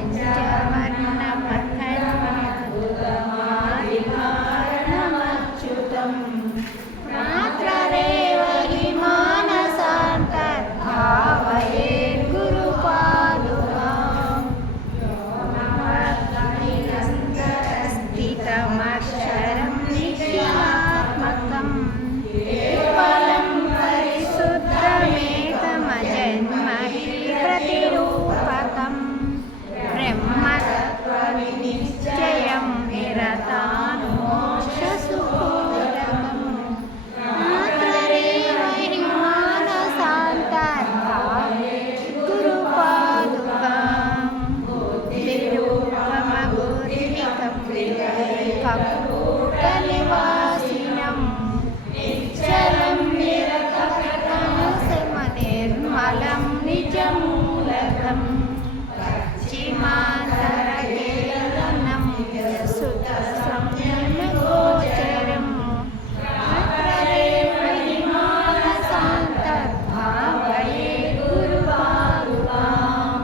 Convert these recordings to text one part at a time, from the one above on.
పంచవర్ణమఖండమద్భుతమాదికారణమచ్యుతం మాత్రరేవ हि మానసాంతర్భావయే గురుపాదుకాం నిరంతరస్థితమక్షరం నిఖిలాత్మకం కేవలం పరిశుద్ధమేకమజన్మహి ప్రతిరూపకం బ్రహ్మతత్వవినిశ్చయం నిరతానుమోక్షసుఖోదకం మాత్రరేవ हि మానసాంతర్భావే గురుపాదుకాం కపూటనివాసినం నిశ్చలం నిరకటమనిర్మలం నిజమూలకం పశ్చిమాంతరకేతనం సుతసంయమగోచరం మాత్రరేవ हि మానసాంతర్భావయే గురుపాదుకాం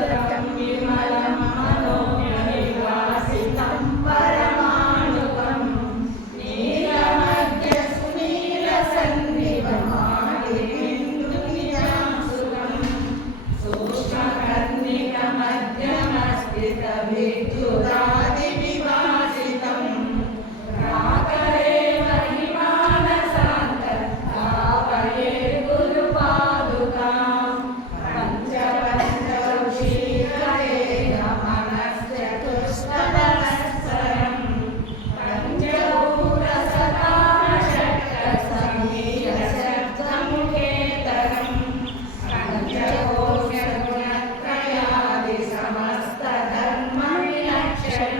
గతం విమలం మనోనివాసితం పరమాణుకం నీలమధ్యసునీలసన్నిభమాదిబిందునిజాంశుకం సూక్ష్మకర్ణికమధ్యమస్ఫితవిద్యుదాదివిభాసితం మాతరేవ हि మానసాంతర్భావయే గురుపాదుకాం పంచపంచౌషీకరేణమనశ్చతుష్టరస్వరం పంచభూతసతాశక్తసమీరశబ్దముఖేతరం పంచకోశగుణత్రయాది సమస్తధర్మవిలక్షణం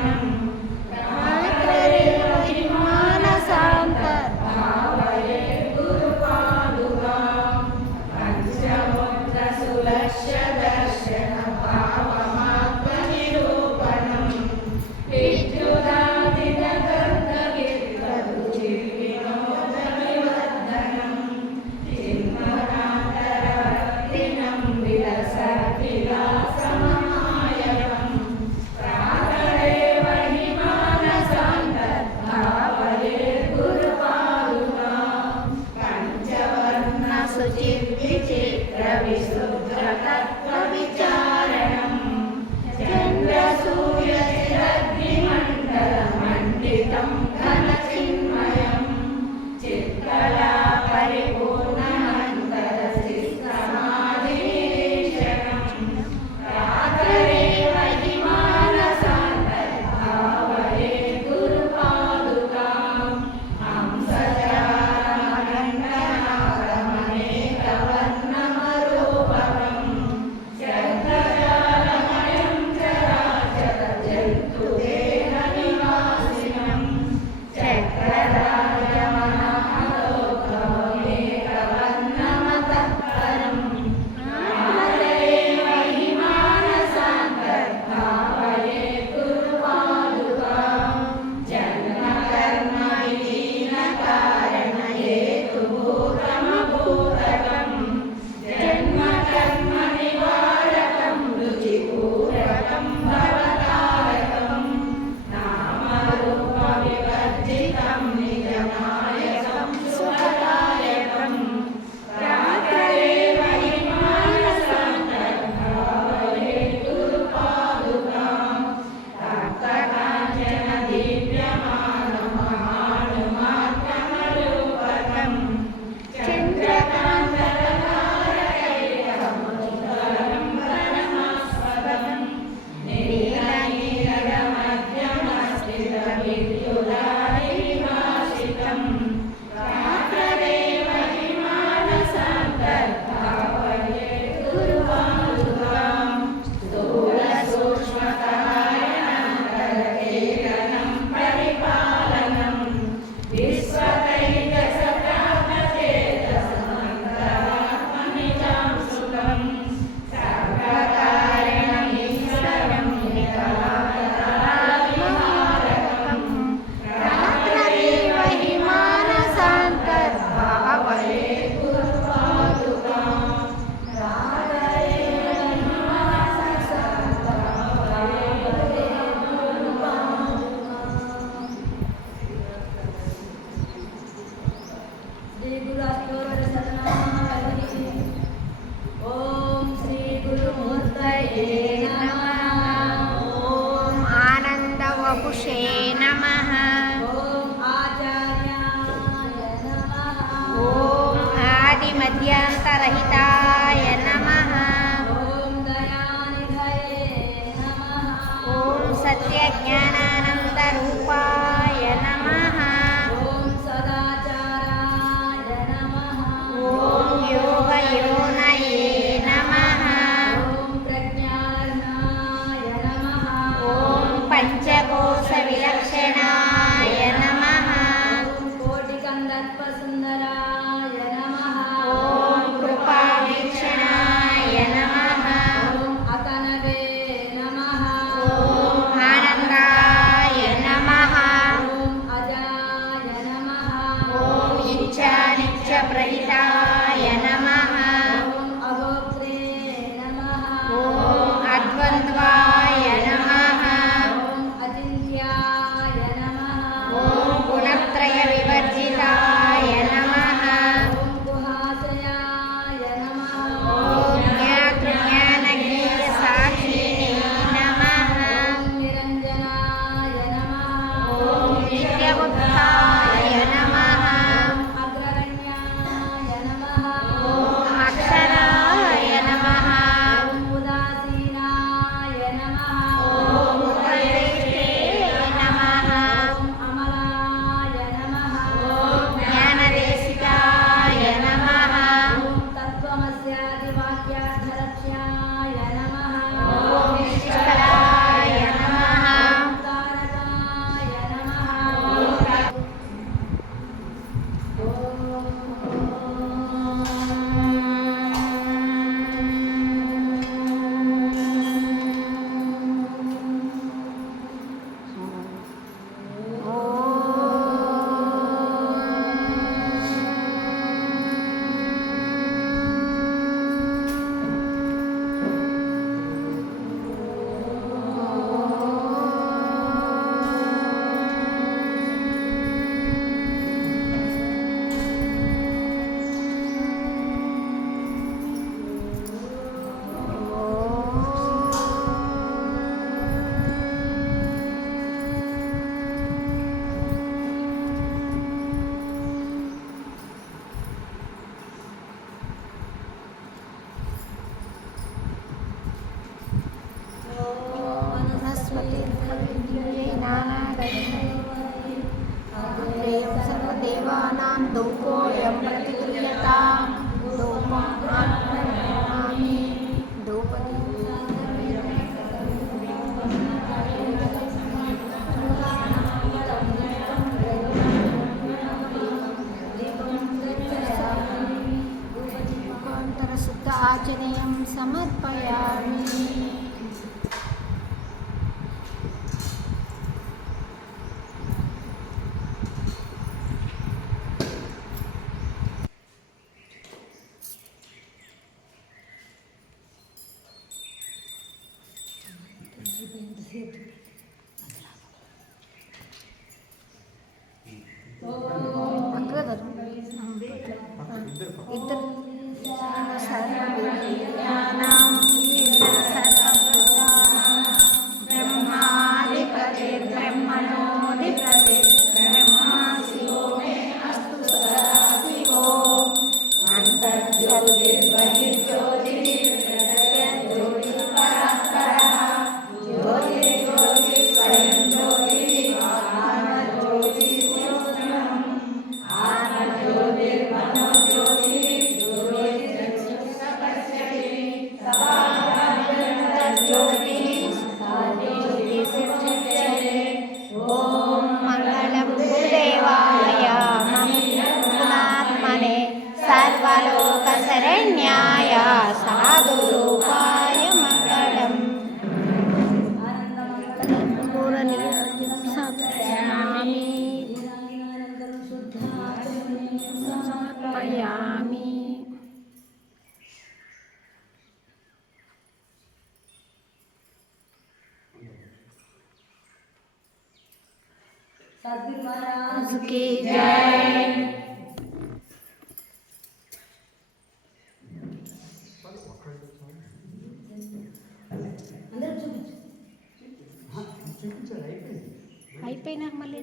सर्वदेवानां धूपोऽयं प्रतिगृह्यताम् धूपम् आत्मयामि शुद्ध आचरणीयं समर्पयामि। ఇద్దరు ब्रह्माधिपति ब्रह्मणोऽधिपति ब्रह्मा शिवो मे अस्तु सदाशिवो अन्तर्ज्योतिर्बहिर्ज्योतिर्ज्योतिः ज्योतिः स्वयं ज्योतिः सर्वलोकशरण्याय साधुरूपाय मङ्गलम् समर्पयामि। सद्गुरु महाराज की जय। అయిపోయినాక మళ్ళీ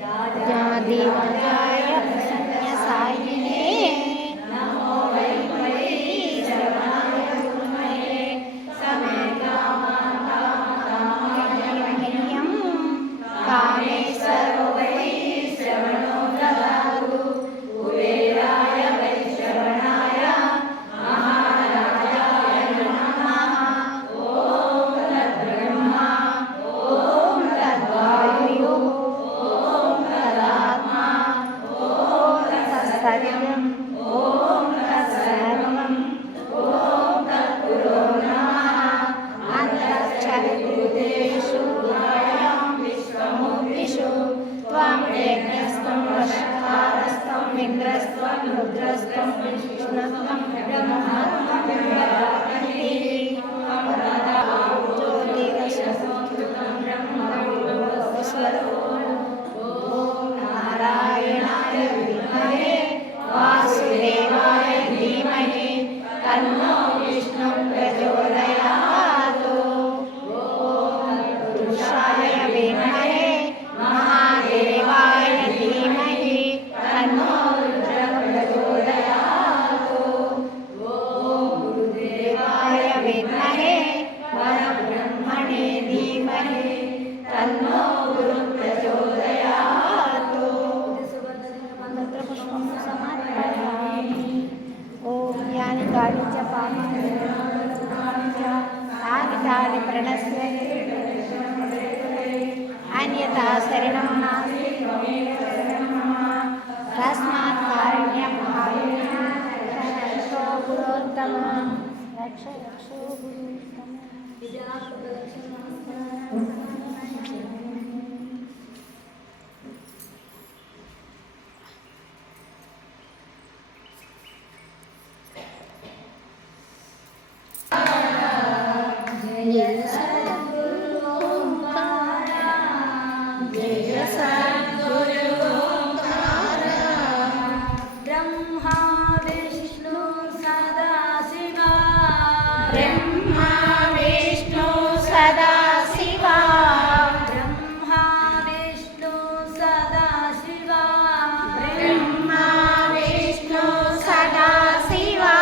రాజాదిరాజాయ ప్రసన్నసాయినే నమో వై వై శరవణాయ గురుమయే సమేతామహ్యం కామేశ్వరో వై శ్రవణో దదాతు కుబేరాయ వై శ్రవణాయ మహారాజాయ నమః। ఓం తద్బ్రహ్మ ఓం తద్వాయు ఓం తదాత్మా ఓం తత్సత్యం ఓం తత్సర్వం ఓం తత్పురో నమః। అంతఃక్షరభూతేషు ధ్యాయాం విశ్వమూర్తిషు త్వం యజ్ఞస్త్వం వషట్కారస్త్వం ఇంద్రస్త్వం రుద్రస్త్వం విష్ణుస్త్వం బ్రహ్మస్త్వం జ్యోతిరస్త్వం బ్రహ్మస్వరూపం। ఓం నారాయణాయ విద్మహే వాసుదేవాయ ధీమహి తన్నో విష్ణు ప్రచోదయాత్। ఓం పురుషాయ విద్మహే మహాదేవాయ ధీమహి తన్నో రుద్ర ప్రచోదయాత్। ఓం గురుదేవాయ విద్మహే పరబ్రహ్మణే ధీమహి తన్నో గురు ప్రచోదయాత్। మంత్రపుష్పం సమర్పయామి। ఓం యాని కాని చ పాపాని తాని ప్రణశ్యతే అన్యథా శరణం నాస్తి త్వమేవ శరణం మమ తస్మాత్ కారుణ్యం రక్షో గురోత్తమ రక్షో గురోత్తమ। జయ సద్గురు ఓంకార జయ సద్గురు ఓంకార బ్రహ్మా విష్ణు సదాశివా బ్రహ్మా విష్ణు సదాశివా బ్రహ్మా విష్ణు సదాశివా బ్రహ్మా విష్ణు సదాశివా।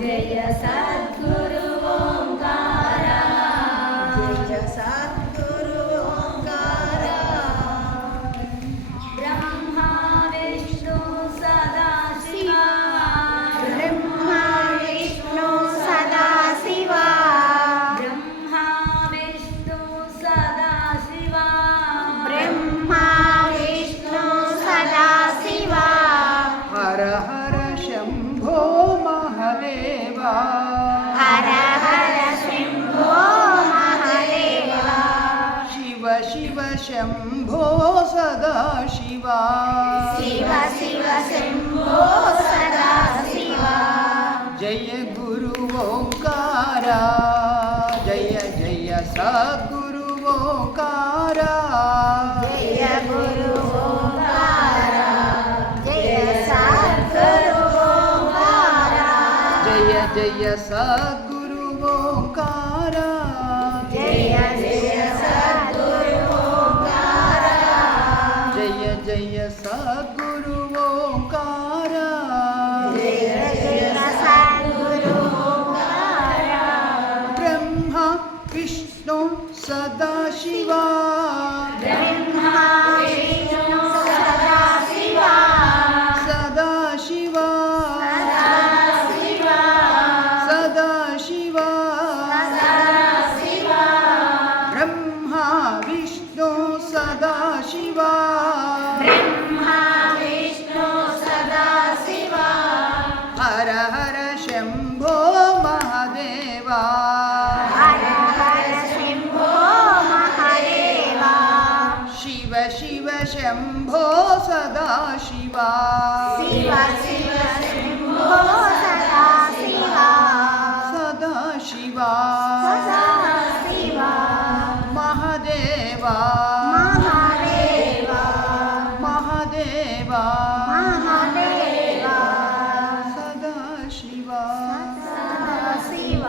జయ సద్గురు ఓంకార జయ సద్గురు ఓంకార బ్రహ్మ విష్ణు సదాశివ బ్రహ్మ విష్ణు సదాశివ బ్రహ్మ విష్ణు సదాశివ బ్రహ్మ విష్ణు సదాశివ హర హర శంభో మహదేవా హర హర శంభో మహాదేవ శివ శివ శంభో సదాశివ శివ శివ శంభో సదాశివ జయ గురు ఓంకార జయ జయ సద్గురు ఓంకార జయ గురు ఓంకార జయ సద్గురు ఓంకార జయ జయ సద్గురు ఓంకార జయ జయ సద్గురు ఓంకార జయ జయ సద్గురు ఓంకార జయ జయ సద్గురు ఓంకార బ్రహ్మ విష్ణు సదాశివ బ్రహ్మ విష్ణు సదాశివ సదాశివ సదాశివ సదాశివ సదాశివ బ్రహ్మ విష్ణు సదాశివ బ్రహ్మ విష్ణు సదాశివ హర హర శంభో మహదేవా హర హర శంభో మహాదేవ శివ శివ శంభో సదాశివ శివ శివ శంభో సదాశివ సదాశివ సదాశివ మహదేవా మహాదేవ మహదేవా మహాదేవ సదాశివ సదాశివ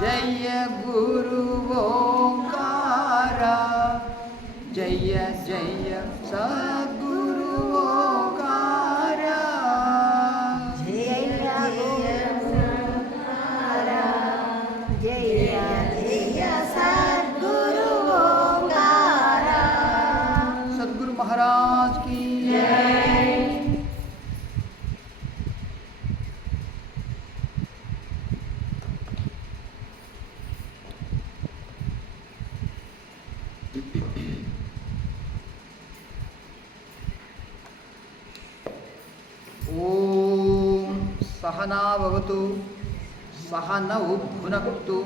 జయ గురు ఓంకార జయ జయ సద్గురు ఓంకార జయ ఓంకార జయ జయ సద్గురు ఓంకార సద్గురు మహారాజ్ की ఓం సహనా భవతు సహనౌ భునక్తు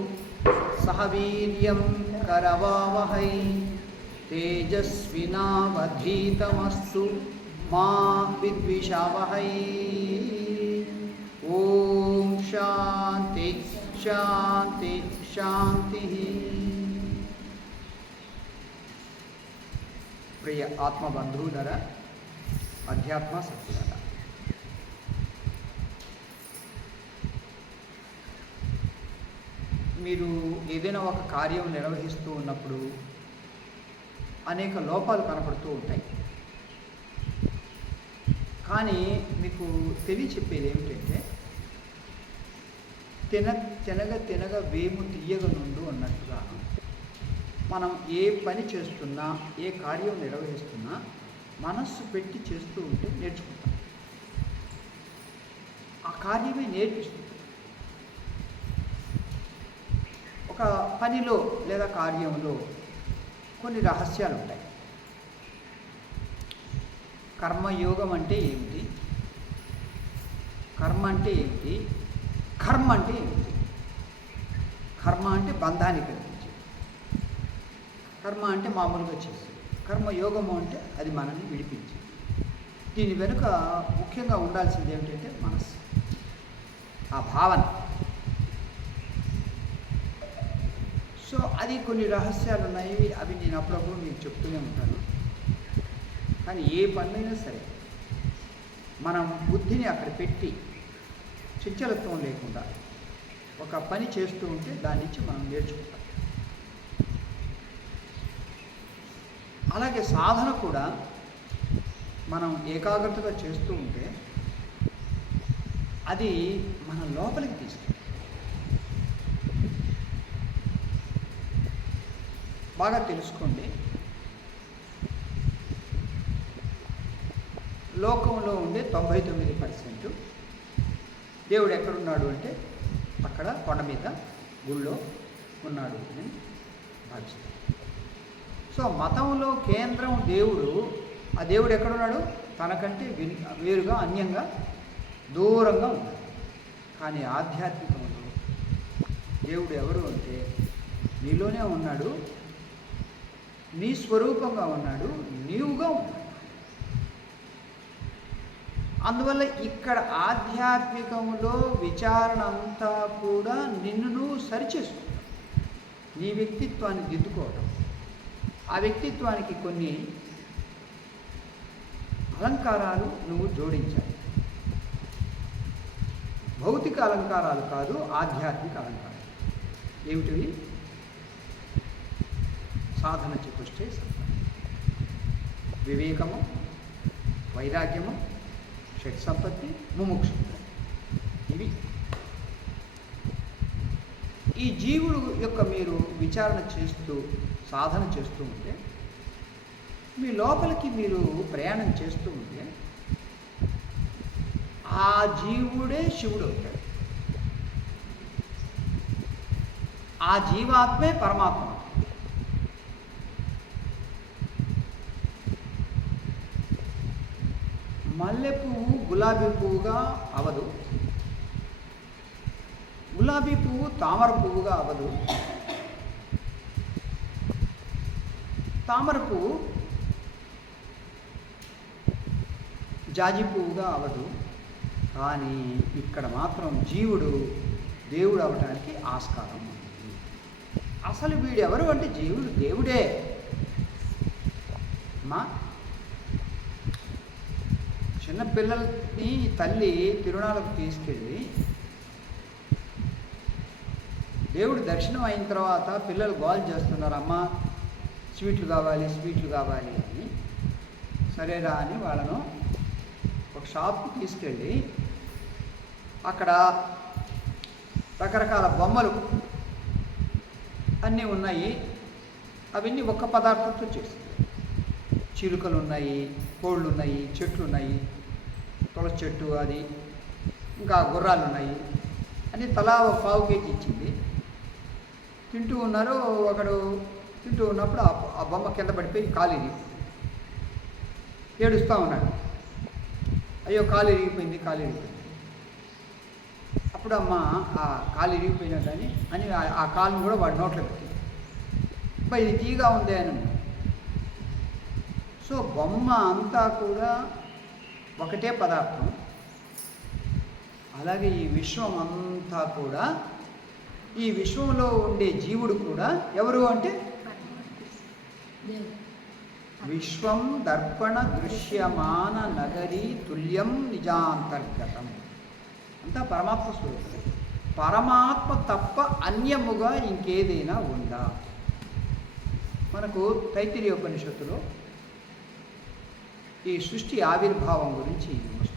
సహ వీర్యం కరవావహై తేజస్వినావధీతమస్తు మా విద్విషావహై ఓం శాంతి శాంతి శాంతి ప్రియ ఆత్మబంధువులరా అధ్యాత్మ సత్యులరా మీరు ఏదైనా ఒక కార్యం నిర్వహిస్తూ ఉన్నప్పుడు అనేక లోపాలు కనపడుతూ ఉంటాయి. కానీ మీకు తెలియచెప్పేది ఏమిటంటే తినగ వేము తీయగ నుండు అన్నట్టుగా మనం ఏ పని చేస్తున్నా ఏ కార్యం నిర్వహిస్తున్నా మనస్సు పెట్టి చేస్తూ ఉంటే నేర్చుకుంటాం. ఆ కార్యమే నేర్పిస్తుంది. ఒక పనిలో లేదా కార్యంలో కొన్ని రహస్యాలు ఉంటాయి. కర్మయోగం అంటే ఏమిటి, కర్మ అంటే ఏమిటి, కర్మ అంటే ఏమిటి. కర్మ అంటే బంధాన్ని కలిగించేది, కర్మ అంటే మామూలుగా చేసేది, కర్మయోగము అంటే అది మనల్ని విడిపించేది. దీని వెనుక ముఖ్యంగా ఉండాల్సింది ఏమిటంటే మనస్సు, ఆ భావన. సో అది కొన్ని రహస్యాలు ఉన్నాయి, అవి నేను అప్పుడప్పుడు మీకు చెప్తూనే ఉంటాను. కానీ ఏ పనులైనా సరే మనం బుద్ధిని అక్కడ పెట్టి చంచలత్వం లేకుండా ఒక పని చేస్తూ ఉంటే దాని నుంచి మనం నేర్చుకుంటాం. అలాగే సాధన కూడా మనం ఏకాగ్రతగా చేస్తూ ఉంటే అది మన లోపలికి తీసుకెళ్ళి బాగా తెలుసుకోండి. లోకంలో ఉండే 99% దేవుడు ఎక్కడున్నాడు అంటే అక్కడ కొండ మీద గుళ్ళో ఉన్నాడు అని భావిస్తారు. సో మతంలో కేంద్రం దేవుడు. ఆ దేవుడు ఎక్కడున్నాడు? తనకంటే వేరుగా, అన్యంగా, దూరంగా ఉన్నాడు. కానీ ఆధ్యాత్మికంలో దేవుడు ఎవరు అంటే నీలోనే ఉన్నాడు, నీ స్వరూపంగా ఉన్నాడు, నీవుగా ఉన్నాడు. అందువల్ల ఇక్కడ ఆధ్యాత్మికంలో విచారణ అంతా కూడా నిన్ను నువ్వు సరిచేసుకుంటావు. నీ వ్యక్తిత్వాన్ని దిద్దుకోవడం, ఆ వ్యక్తిత్వానికి కొన్ని అలంకారాలు నువ్వు జోడించాలి. భౌతిక అలంకారాలు కాదు, ఆధ్యాత్మిక అలంకారాలు. ఏమిటివి? సాధన చతుష్టే వివేకము, వైరాగ్యము, షట్ సంపత్తి, ముముక్షుత్వం. ఇవి ఈ జీవుడు యొక్క మీరు విచారణ చేస్తూ సాధన చేస్తూ ఉంటే, మీ లోపలికి మీరు ప్రయాణం చేస్తూ ఉంటే ఆ జీవుడే శివుడు అవుతాడు. ఆ జీవాత్మే పరమాత్మ. మల్లె పువ్వు గులాబీ పువ్వుగా అవదు, గులాబీ పువ్వు తామర పువ్వుగా అవదు, తామర పువ్వు జాజి పువ్వుగా అవదు. కానీ ఇక్కడ మాత్రం జీవుడు దేవుడు అవటానికి ఆస్కారం ఉంది. అసలు వీడెవరు అంటే జీవుడు దేవుడే. మా చిన్నపిల్లల్ని తల్లి తిరునాళ్ళకు తీసుకెళ్ళి దేవుడు దర్శనం అయిన తర్వాత పిల్లలు గోల్ చేస్తున్నారు, అమ్మ స్వీట్లు కావాలి, స్వీట్లు కావాలి అని. సరేరా అని వాళ్ళను ఒక షాప్కి తీసుకెళ్ళి అక్కడ రకరకాల బొమ్మలు అన్నీ ఉన్నాయి. అవన్నీ ఒక్క పదార్థంతో చేస్తాయి. చిలుకలు ఉన్నాయి, కోళ్ళు ఉన్నాయి, చెట్లు ఉన్నాయి, తులసి చెట్టు, అది ఇంకా గుర్రాలు ఉన్నాయి. అని తలా ఒక పావు కేజీ ఇచ్చింది. తింటూ ఉన్నారు. ఒకడు తింటూ ఉన్నప్పుడు ఆ బొమ్మ కింద పడిపోయి కాలు ఇరిగి ఏడుస్తూ ఉన్నాడు. అయ్యో కాలు ఇరిగిపోయింది, కాలు ఇరిగిపోయింది. అప్పుడు అమ్మ ఆ కాలు ఇరిగిపోయినా కానీ అని ఆ కాలును కూడా వాడి నోట్లో పెట్టింది. అబ్బా ఇది తీగా ఉంది అని. సో బొమ్మ అంతా కూడా ఒకటే పదార్థం. అలాగే ఈ విశ్వం అంతా కూడా, ఈ విశ్వంలో ఉండే జీవుడు కూడా ఎవరు అంటే విశ్వం దర్పణ దృశ్యమాన నగరీ తుల్యం నిజాంతర్గతం. అంతా పరమాత్మ స్వరూపం. పరమాత్మ తప్ప అన్యముగా ఇంకేదైనా ఉందా? మనకు తైత్తిరీయ ఉపనిషత్తులో ఈ సృష్టి ఆవిర్భావం గురించి వస్తుంది.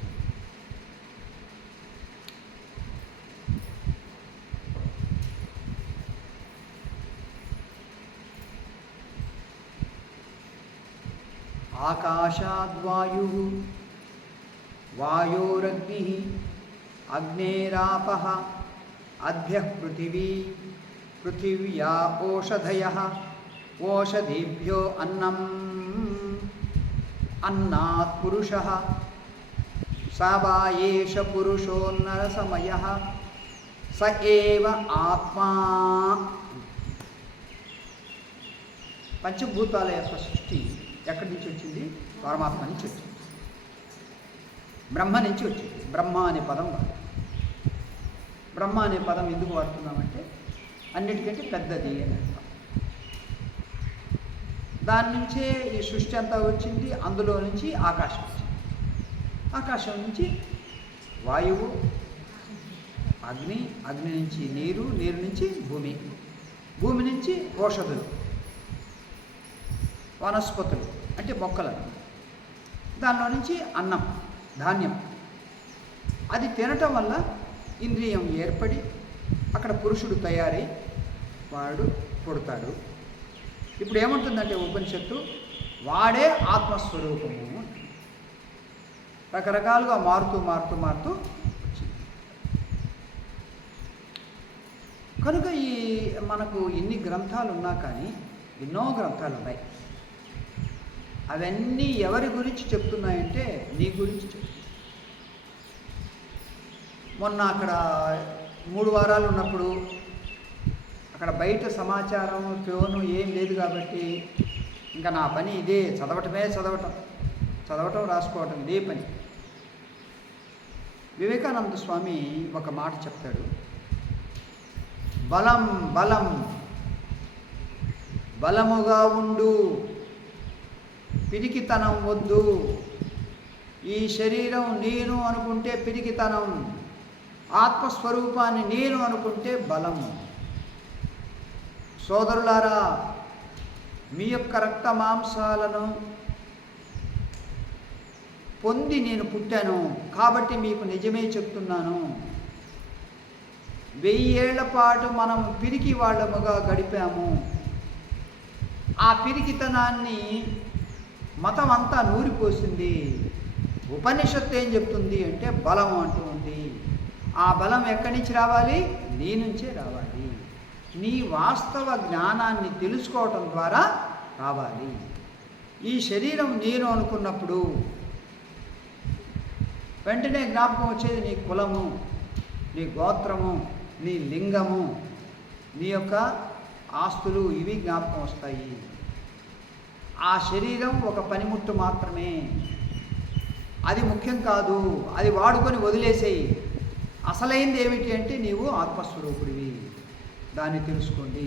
ఆకాశాద్వాయు వాయోరగ్ని అగ్నేరాపః అద్భ్యః పృథివీ పృథివ్యా ఓషధయః ఓషధీభ్యో అన్నం అన్నాత్ పురుషః స వా ఏష పురుషోన్నరసమయః స ఏవ ఆత్మా. పంచభూతాల యొక్క సృష్టి ఎక్కడి నుంచి వచ్చింది? పరమాత్మ నుంచి వచ్చింది, బ్రహ్మ నుంచి వచ్చింది. బ్రహ్మ అనే పదం వాడు. బ్రహ్మ అనే పదం ఎందుకు వాడుతున్నామంటే అన్నిటికంటే పెద్దది అని అర్థం. దాని నుంచే ఈ సృష్టి అంతా వచ్చింది. అందులో నుంచి ఆకాశం వచ్చింది, ఆకాశం నుంచి వాయువు, అగ్ని, అగ్ని నుంచి నీరు, నీరు నుంచి భూమి, భూమి నుంచి ఓషధులు, వనస్పతులు అంటే మొక్కలు, దానిలో నుంచి అన్నం, ధాన్యం, అది తినటం వల్ల ఇంద్రియం ఏర్పడి అక్కడ పురుషుడు తయారై వాడు పుడతాడు. ఇప్పుడు ఏమంటుందంటే ఉపనిషత్తు, వాడే ఆత్మస్వరూపము. రకరకాలుగా మారుతూ మారుతూ మారుతూ వచ్చింది. కనుక ఈ మనకు ఎన్ని గ్రంథాలు ఉన్నా కానీ ఎన్నో గ్రంథాలు ఉన్నాయి. అవన్నీ ఎవరి గురించి చెప్తున్నాయంటే నీ గురించి చెప్తున్నాయి. మొన్న అక్కడ 3 వారాలు ఉన్నప్పుడు అక్కడ బయట సమాచారం ఫోను ఏం లేదు కాబట్టి ఇంకా నా పని ఇదే, చదవటం రాసుకోవటం ఇదే పని. వివేకానంద స్వామి ఒక మాట చెప్తాడు, బలం బలం బలముగా ఉండు, పిరికితనం వద్దు. ఈ శరీరం నేను అనుకుంటే పిరికితనం, ఆత్మస్వరూపాన్ని నేను అనుకుంటే బలము. సోదరులారా, మీ యొక్క రక్త మాంసాలను పొంది నేను పుట్టాను కాబట్టి మీకు నిజమే చెప్తున్నాను. 1000 ఏళ్ల పాటు మనం పిరికి వాళ్ళముగా గడిపాము. ఆ పిరికితనాన్ని మతం అంతా నూరిపోసింది. ఉపనిషత్తు ఏం చెప్తుంది అంటే బలం అంటూ ఉంది. ఆ బలం ఎక్కడి నుంచి రావాలి? నీ నుంచే రావాలి. నీ వాస్తవ జ్ఞానాన్ని తెలుసుకోవటం ద్వారా రావాలి. ఈ శరీరం నేను అనుకున్నప్పుడు వెంటనే జ్ఞాపకం వచ్చేది నీ కులము, నీ గోత్రము, నీ లింగము, నీ యొక్క ఆస్తులు, ఇవి జ్ఞాపకం వస్తాయి. ఆ శరీరం ఒక పనిముట్టు మాత్రమే, అది ముఖ్యం కాదు. అది వాడుకొని వదిలేసేయి. అసలైంది ఏమిటి అంటే నీవు ఆత్మస్వరూపుడివి. దాన్ని తెలుసుకోండి.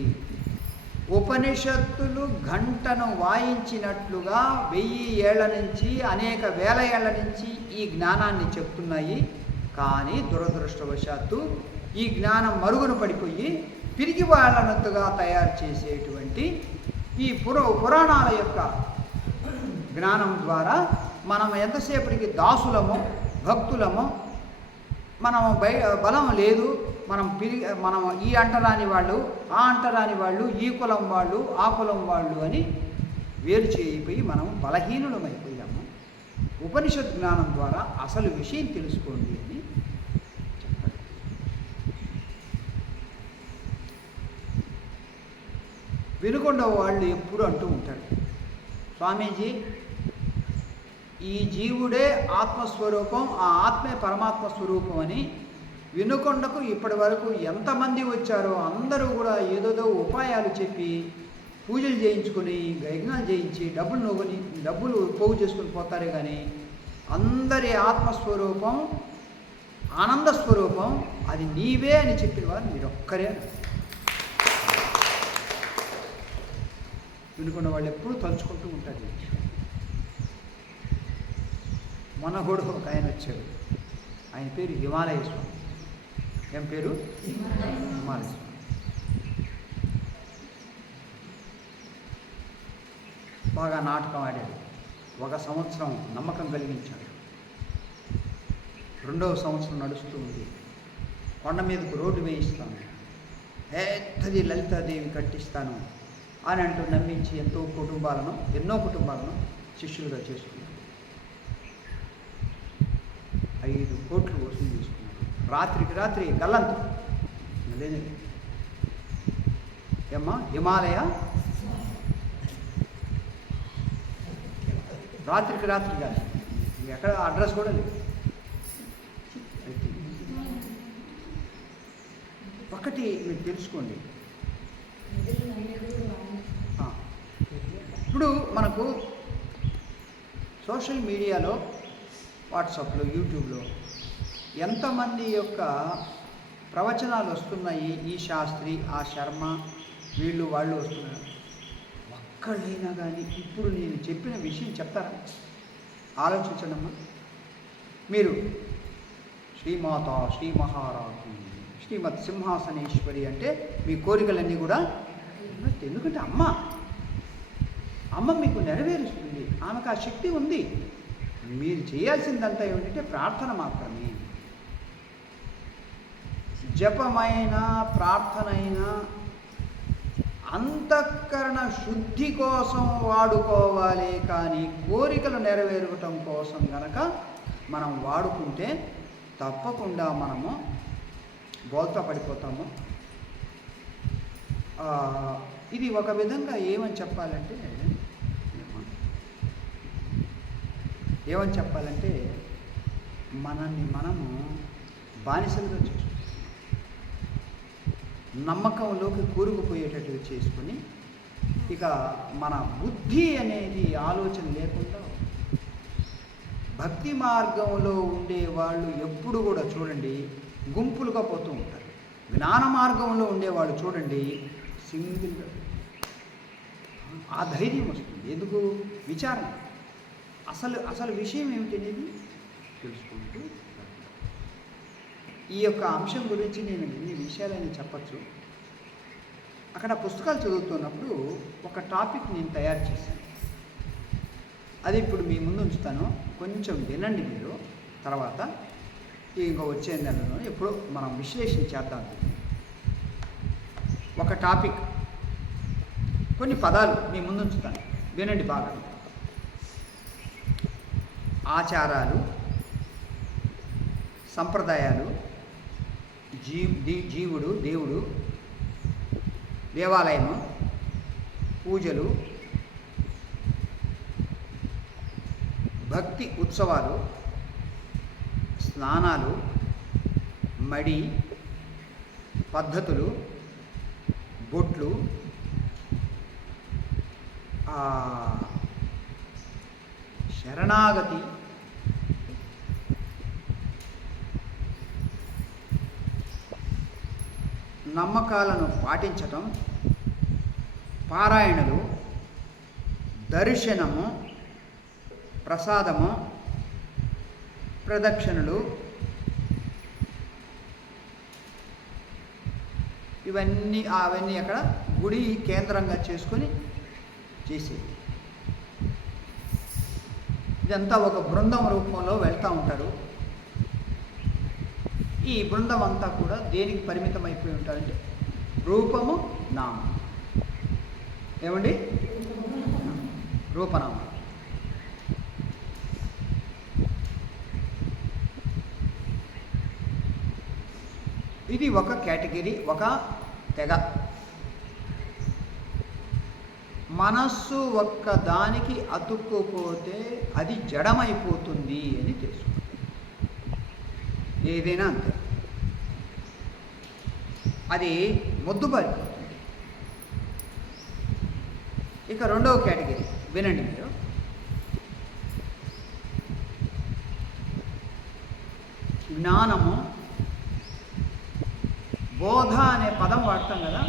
ఉపనిషత్తులు గంటను వాయించినట్లుగా 1000 ఏళ్ల నుంచి, అనేక వేల ఏళ్ల నుంచి ఈ జ్ఞానాన్ని చెప్తున్నాయి. కానీ దురదృష్టవశాత్తు ఈ జ్ఞానం మరుగున పడిపోయి పిరికి వాళ్ళనంతగా తయారు చేసేటువంటి ఈ పురాణాల యొక్క జ్ఞానం ద్వారా మనం ఎంతసేపటికి దాసులము, భక్తులము, మనం బలం లేదు, మనం ఈ అంటరాని వాళ్ళు, ఆ అంటరాని వాళ్ళు, ఈ కులం వాళ్ళు, ఆ కులం వాళ్ళు అని వేరు చేయిపోయి మనం బలహీనులమైపోయాము. ఉపనిషత్ జ్ఞానం ద్వారా అసలు విషయం తెలుసుకోండి అని చెప్పారు. వినుకొండ వాళ్ళు ఎప్పుడు అంటూ ఉంటారు, స్వామీజీ ఈ జీవుడే ఆత్మస్వరూపం, ఆ ఆత్మే పరమాత్మ స్వరూపం అని. వినుకొండకు ఇప్పటి వరకు ఎంతమంది వచ్చారో అందరూ కూడా ఏదోదో ఉపాయాలు చెప్పి పూజలు చేయించుకొని, యజ్ఞాలు చేయించి డబ్బులు పోగు చేసుకొని పోతారే కానీ అందరి ఆత్మస్వరూపం, ఆనంద స్వరూపం అది నీవే అని చెప్పిన వారు మీరు ఒక్కరే. వినుకొండ వాళ్ళు ఎప్పుడూ తలుచుకుంటూ ఉంటారు. మొన్న కూడా ఒక ఆయన వచ్చాడు, ఆయన పేరు హిమాలయ స్వామి. ఏం పేరు? హిమాలయ స్వామి. బాగా నాటకం ఆడాడు. 1 సంవత్సరం నమ్మకం కలిగించాడు. 2వ సంవత్సరం నడుస్తూ ఉంది. కొండ మీదకు రోడ్డు వేయిస్తాను, పెద్దది లలితాదేవి కట్టిస్తాను అని అంటూ నమ్మించి ఎన్నో కుటుంబాలను శిష్యులుగా చేసుకున్నాడు. 5 కోట్లు వసూలు చేసుకున్నాడు. రాత్రికి రాత్రి గల్లంతు లేదు. ఏమ్మా హిమాలయ రాత్రికి రాత్రి కాదు, ఎక్కడ అడ్రస్ కూడా లేదు. ఒకటి మీరు తెలుసుకోండి, ఇప్పుడు మనకు సోషల్ మీడియాలో, వాట్సాప్లో, యూట్యూబ్లో ఎంతమంది యొక్క ప్రవచనాలు వస్తున్నాయి. ఈ శాస్త్రి, ఆ శర్మ, వీళ్ళు వాళ్ళు వస్తున్నారు. ఒక్కళ్ళైనా కానీ ఇప్పుడు నేను చెప్పిన విషయం చెప్తారా? ఆలోచించండమ్మా. మీరు శ్రీమాత, శ్రీ మహారాజు, శ్రీమత్ సింహాసనేశ్వరి అంటే మీ కోరికలన్నీ కూడా, ఎందుకంటే అమ్మ మీకు నెరవేరుస్తుంది. ఆమెకు ఆ శక్తి ఉంది. మీరు చేయాల్సిందంతా ఏమిటంటే ప్రార్థన మాత్రమే. జపమైన ప్రార్థనైన అంతఃకరణ శుద్ధి కోసం వాడుకోవాలి, కానీ కోరికలు నెరవేరటం కోసం గనక మనం వాడుకుంటే తప్పకుండా మనము బోల్తా పడిపోతాము. ఇది ఒక విధంగా ఏమని చెప్పాలంటే మనల్ని మనము బానిసలుగా చేసుకుంటాం. నమ్మకంలోకి కూరుకుపోయేటట్టుగా చేసుకొని ఇక మన బుద్ధి అనేది ఆలోచన లేకుండా భక్తి మార్గంలో ఉండే వాళ్ళు ఎప్పుడు కూడా చూడండి గుంపులుగా పోతూ ఉంటారు. జ్ఞాన మార్గంలో ఉండేవాళ్ళు చూడండి సింగిల్గా. ఆ ధైర్యం వస్తుంది. ఎందుకు? విచారణ. అసలు విషయం ఏమిటనేది తెలుసుకుంటూ ఈ యొక్క అంశం గురించి నేను ఎన్ని విషయాలని చెప్పచ్చు. అక్కడ పుస్తకాలు చదువుతున్నప్పుడు ఒక టాపిక్ నేను తయారు చేశాను. అది ఇప్పుడు మీ ముందు ఉంచుతాను, కొంచెం వినండి మీరు. తర్వాత ఇంకా వచ్చే నెలలో ఎప్పుడో మనం విశ్లేషణ చేద్దాం. ఒక టాపిక్, కొన్ని పదాలు మీ ముందు ఉంచుతాను, వినండి బాగా. ఆచారాలు, సంప్రదాయాలు, జీవుడు, దేవుడు, దేవాలయము, పూజలు, భక్తి ఉత్సవాలు, స్నానాలు, మడి, పద్ధతులు, బొట్లు, శరణాగతి, నమ్మకాలను పాటించటం, పారాయణలు, దర్శనము, ప్రసాదము, ప్రదక్షిణలు, అవన్నీ అక్కడ గుడి కేంద్రంగా చేసుకొని చేసేది. ఇదంతా ఒక బృందం రూపంలో వెళ్తూ ఉంటారు. ఈ బృందం అంతా కూడా దేనికి పరిమితం అయిపోయి ఉంటారంటే రూపము, నామం. ఏమండి? రూపనామం. ఇది ఒక కేటగిరీ, ఒక తెగ. మనస్సు ఒక్క దానికి అతుక్కుపోతే అది జడమైపోతుంది అని తెలుసు. ఏదైనా అంతే, అది మొద్దుబారిపోతుంది. ఇక రెండవ కేటగిరీ వినండి మీరు. జ్ఞానము, బోధ అనే పదం వాడతాం కదా.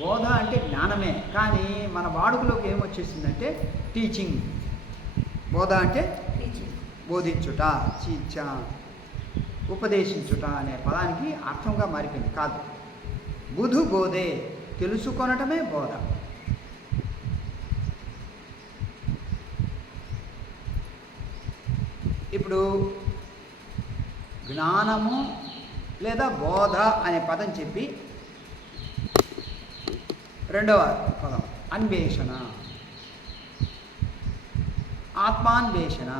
బోధ అంటే జ్ఞానమే, కానీ మన వాడుకలోకి ఏమొచ్చేసిందంటే టీచింగ్. బోధ అంటే బోధించుట, ఉపదేశించుట అనే పదానికి అర్థంగా మారిపోయింది. కాదు, బుధు బోధే, తెలుసుకొనటమే బోధ. ఇప్పుడు జ్ఞానము లేదా బోధ అనే పదం చెప్పి రెండవ పదం అన్వేషణ, ఆత్మాన్వేషణ,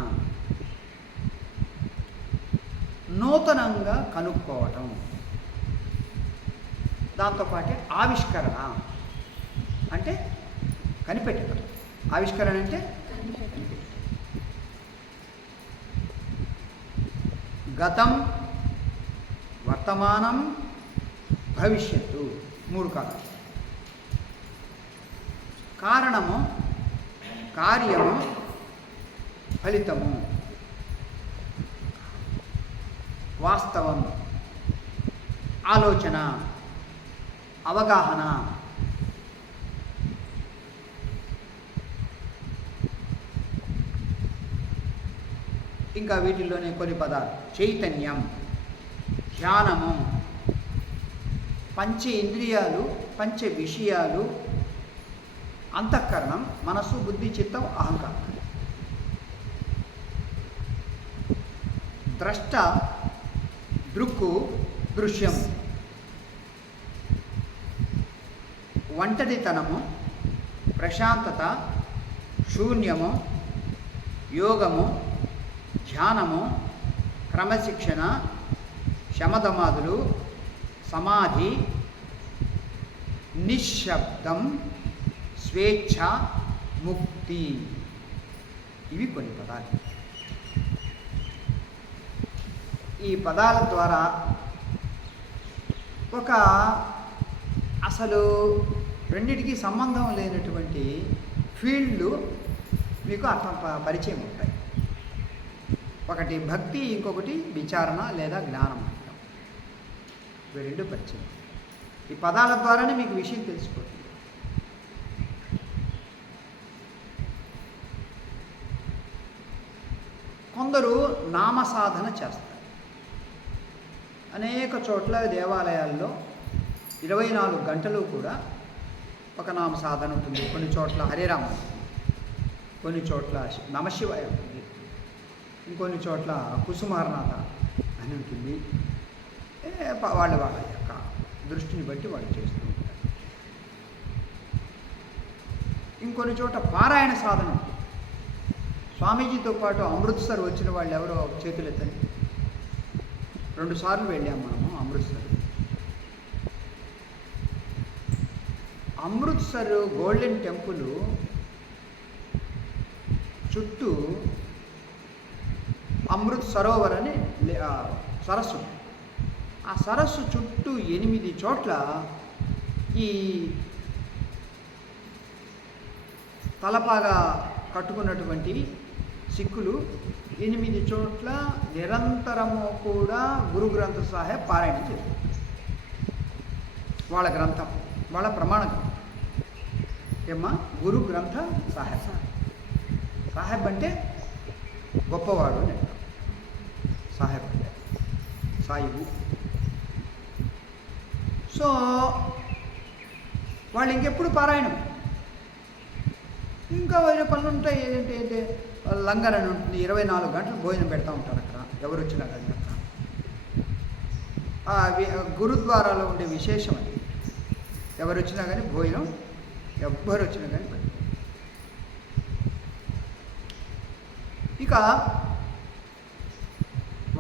నూతనంగా కనుక్కోవటం, దాంతోపాటే ఆవిష్కరణ అంటే కనిపెట్టడం. ఆవిష్కరణ అంటే కనిపెట్టడం. గతం, వర్తమానం, భవిష్యత్తు, మూడు కాలాలు. కారణము, కార్యము, ఫలితము, వాస్తవం, ఆలోచన, అవగాహన. ఇంకా వీటిల్లోనే కొన్ని పదాలు: చైతన్యం, ధ్యానము, పంచ ఇంద్రియాలు, పంచ విషయాలు, అంతఃకరణం, మనస్సు, బుద్ధి, చిత్తం, అహంకారం. ద్రష్ట, దృక్కు, దృశ్యం, ఒంటరితనము, ప్రశాంతత, శూన్యము, యోగము, ధ్యానము, క్రమశిక్షణ, శమదమాదులు, సమాధి, నిశ్శబ్దం, స్వేచ్ఛ, ముక్తి. ఇవి కొన్ని పదాలు. ఈ పదాల ద్వారా ఒక అసలు రెండిటికి సంబంధం లేనటువంటి ఫీల్డ్లు మీకు పరిచయం ఉంటాయి. ఒకటి భక్తి, ఇంకొకటి విచారణ లేదా జ్ఞానం అంటాం. ఇవి రెండు పరిచయం. ఈ పదాల ద్వారానే మీకు విషయం తెలిసిపోతుంది. కొందరు నామసాధన చేస్తారు. అనేక చోట్ల దేవాలయాల్లో 24 గంటలు కూడా ఒక నామ సాధన ఉంటుంది. కొన్ని చోట్ల హరిరామ ఉంటుంది, కొన్ని చోట్ల నమశివాయ ఉంటుంది, ఇంకొన్ని చోట్ల కుసుమారనాథ అని ఉంటుంది. వాళ్ళ యొక్క దృష్టిని బట్టి వాళ్ళు చేస్తూ ఉంటారు. ఇంకొన్ని చోట పారాయణ సాధన ఉంటుంది. స్వామీజీతో పాటు అమృత్సర్ వచ్చిన వాళ్ళు ఎవరో చేతులు ఎత్తండి. 2 సార్లు వెళ్ళాం మనము అమృత్సర్. అమృత్సర్ గోల్డెన్ టెంపుల్ చుట్టూ అమృత్ సరోవర్ అని సరస్సు. ఆ సరస్సు చుట్టూ 8 చోట్ల ఈ తలపాగా కట్టుకున్నటువంటి సిక్కులు 8 చోట్ల నిరంతరము కూడా గురు గ్రంథ సాహెబ్ పారాయణ చేస్తారు. వాళ్ళ గ్రంథం, వాళ్ళ ప్రమాణ గ్రంథం ఏమ్మా గురు గ్రంథ సాహెబ్. సాహెబ్ అంటే గొప్పవాడు అని అంటాం. సాహెబ్ అంటే సాయిబు. సో వాళ్ళు ఇంకెప్పుడు పారాయణం, ఇంకా వేరే పనులు ఉంటాయి. ఏంటంటే లంగర్ అని ఉంటుంది, 24 గంటలు భోజనం పెడతా ఉంటారు అక్కడ ఎవరు వచ్చినా కానీ. అక్కడ గురుద్వారాలో ఉండే విశేషం అది. ఎవరు వచ్చినా కానీ భోజనం, ఎవ్వరు వచ్చినా కానీ పెడతారు. ఇక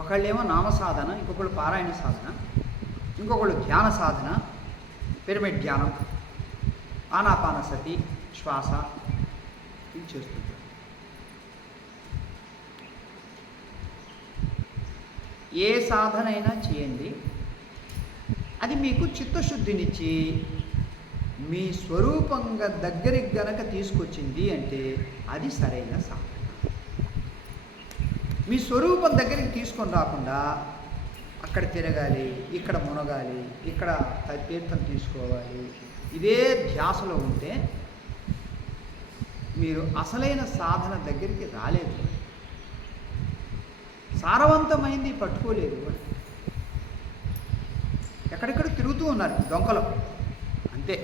ఒకళ్ళేమో నామ సాధన, ఇంకొకళ్ళు పారాయణ సాధన, ఇంకొకళ్ళు ధ్యాన సాధన, పిరమిడ్ ధ్యానం, ఆనాపానసతి, శ్వాస ఇవి చేస్తుంటారు. ఏ సాధన అయినా చేయండి, అది మీకు చిత్తశుద్ధినిచ్చి మీ స్వరూపంగా దగ్గరికి గనక తీసుకొచ్చింది అంటే అది సరైన సాధన. మీ స్వరూపం దగ్గరికి తీసుకొని రాకుండా అక్కడ తిరగాలి, ఇక్కడ మునగాలి, ఇక్కడ తీర్థం తీసుకోవాలి, ఇదే ధ్యాసలో ఉంటే మీరు అసలైన సాధన దగ్గరికి రాలేదు. సారవంతమైంది పట్టుకోలేదు. ఎక్కడెక్కడ తిరుగుతూ ఉన్నారు దొంగలు అంతే.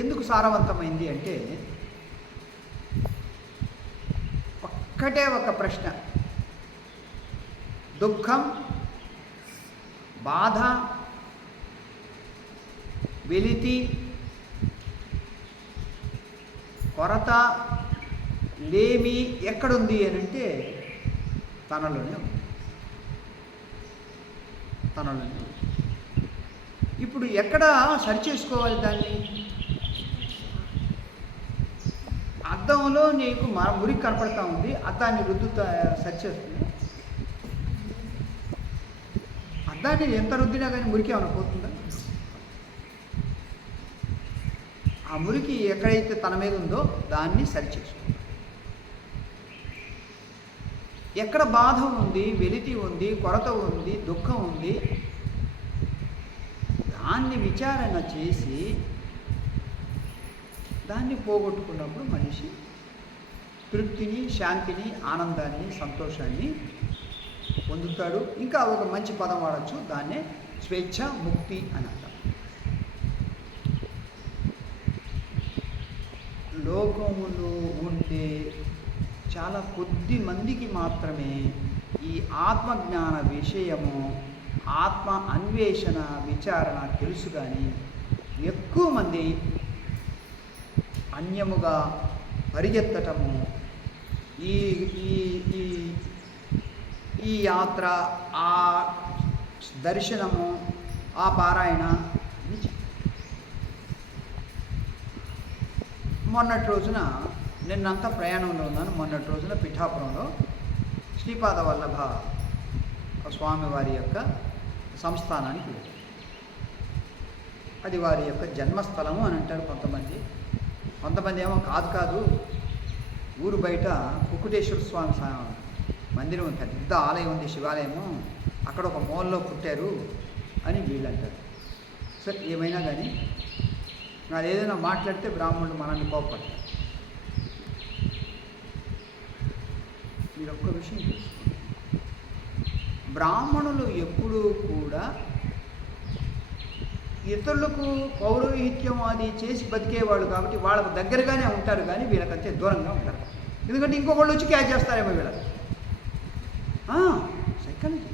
ఎందుకు సారవంతమైంది అంటే ఒక్కటే ఒక ప్రశ్న. దుఃఖం, బాధ, వెలితి, కొరత, లేమి ఎక్కడుంది అని అంటే తనలోనే ఉంది. తనలోనే ఉంది. ఇప్పుడు ఎక్కడ సరి చేసుకోవాలి దాన్ని? అద్దంలో నీకు మురికి కనపడతా ఉంది, అద్దాన్ని రుద్దుతా సరి చేస్తుంది. అద్దాన్ని ఎంత రుద్దినా కానీ మురికి ఏమైనా పోతుందా? ఆ మురికి ఎక్కడైతే తన మీద ఉందో దాన్ని సరి చేసుకోవాలి. ఎక్కడ బాధ ఉంది, వెలితి ఉంది, కొరత ఉంది, దుఃఖం ఉంది, దాన్ని విచారణ చేసి దాన్ని పోగొట్టుకున్నప్పుడు మనిషి తృప్తిని, శాంతిని, ఆనందాన్ని, సంతోషాన్ని పొందుతాడు. ఇంకా ఒక మంచి పదం వాడచ్చు, దాన్నే స్వేచ్ఛ, ముక్తి అని అంటాం. లోకములో ఉండే చాలా కొద్ది మందికి మాత్రమే ఈ ఆత్మజ్ఞాన విషయము, ఆత్మ అన్వేషణ విచారణ తెలుసు, కానీ ఎక్కువ మంది అన్యముగా పరిగెత్తటము, ఈ ఈ ఈ ఈ యాత్ర, ఆ దర్శనము, ఆ పారాయణ. మొన్నటి రోజున, నిన్నంతా ప్రయాణంలో ఉన్నాను, మొన్నటి రోజున పిఠాపురంలో శ్రీపాద వల్లభ స్వామి వారి యొక్క సంస్థానానికి వెళ్ళాను. అది వారి యొక్క జన్మస్థలము అని అంటారు కొంతమంది. కొంతమంది ఏమో కాదు ఊరు బయట కుకుటేశ్వర స్వామి మందిరం, పెద్ద ఆలయం ఉంది, శివాలయము, అక్కడ ఒక మూలలో పుట్టారు అని వీళ్ళు అంటారు. సరే, ఏమైనా కానీ నాది ఏదైనా మాట్లాడితే బ్రాహ్మణులు మనల్ని కోపడతారు. మీరు ఒక్క విషయం తెలుసుకోండి, బ్రాహ్మణులు ఎప్పుడూ కూడా ఇతరులకు పౌరోహిత్యం అది చేసి బతికేవాళ్ళు కాబట్టి వాళ్ళకు దగ్గరగానే ఉంటారు, కానీ వీళ్ళకంతే దూరంగా ఉంటారు. ఎందుకంటే ఇంకొకళ్ళు వచ్చి క్యాచ్ చేస్తారేమో వీళ్ళకి. సైకాలజీ.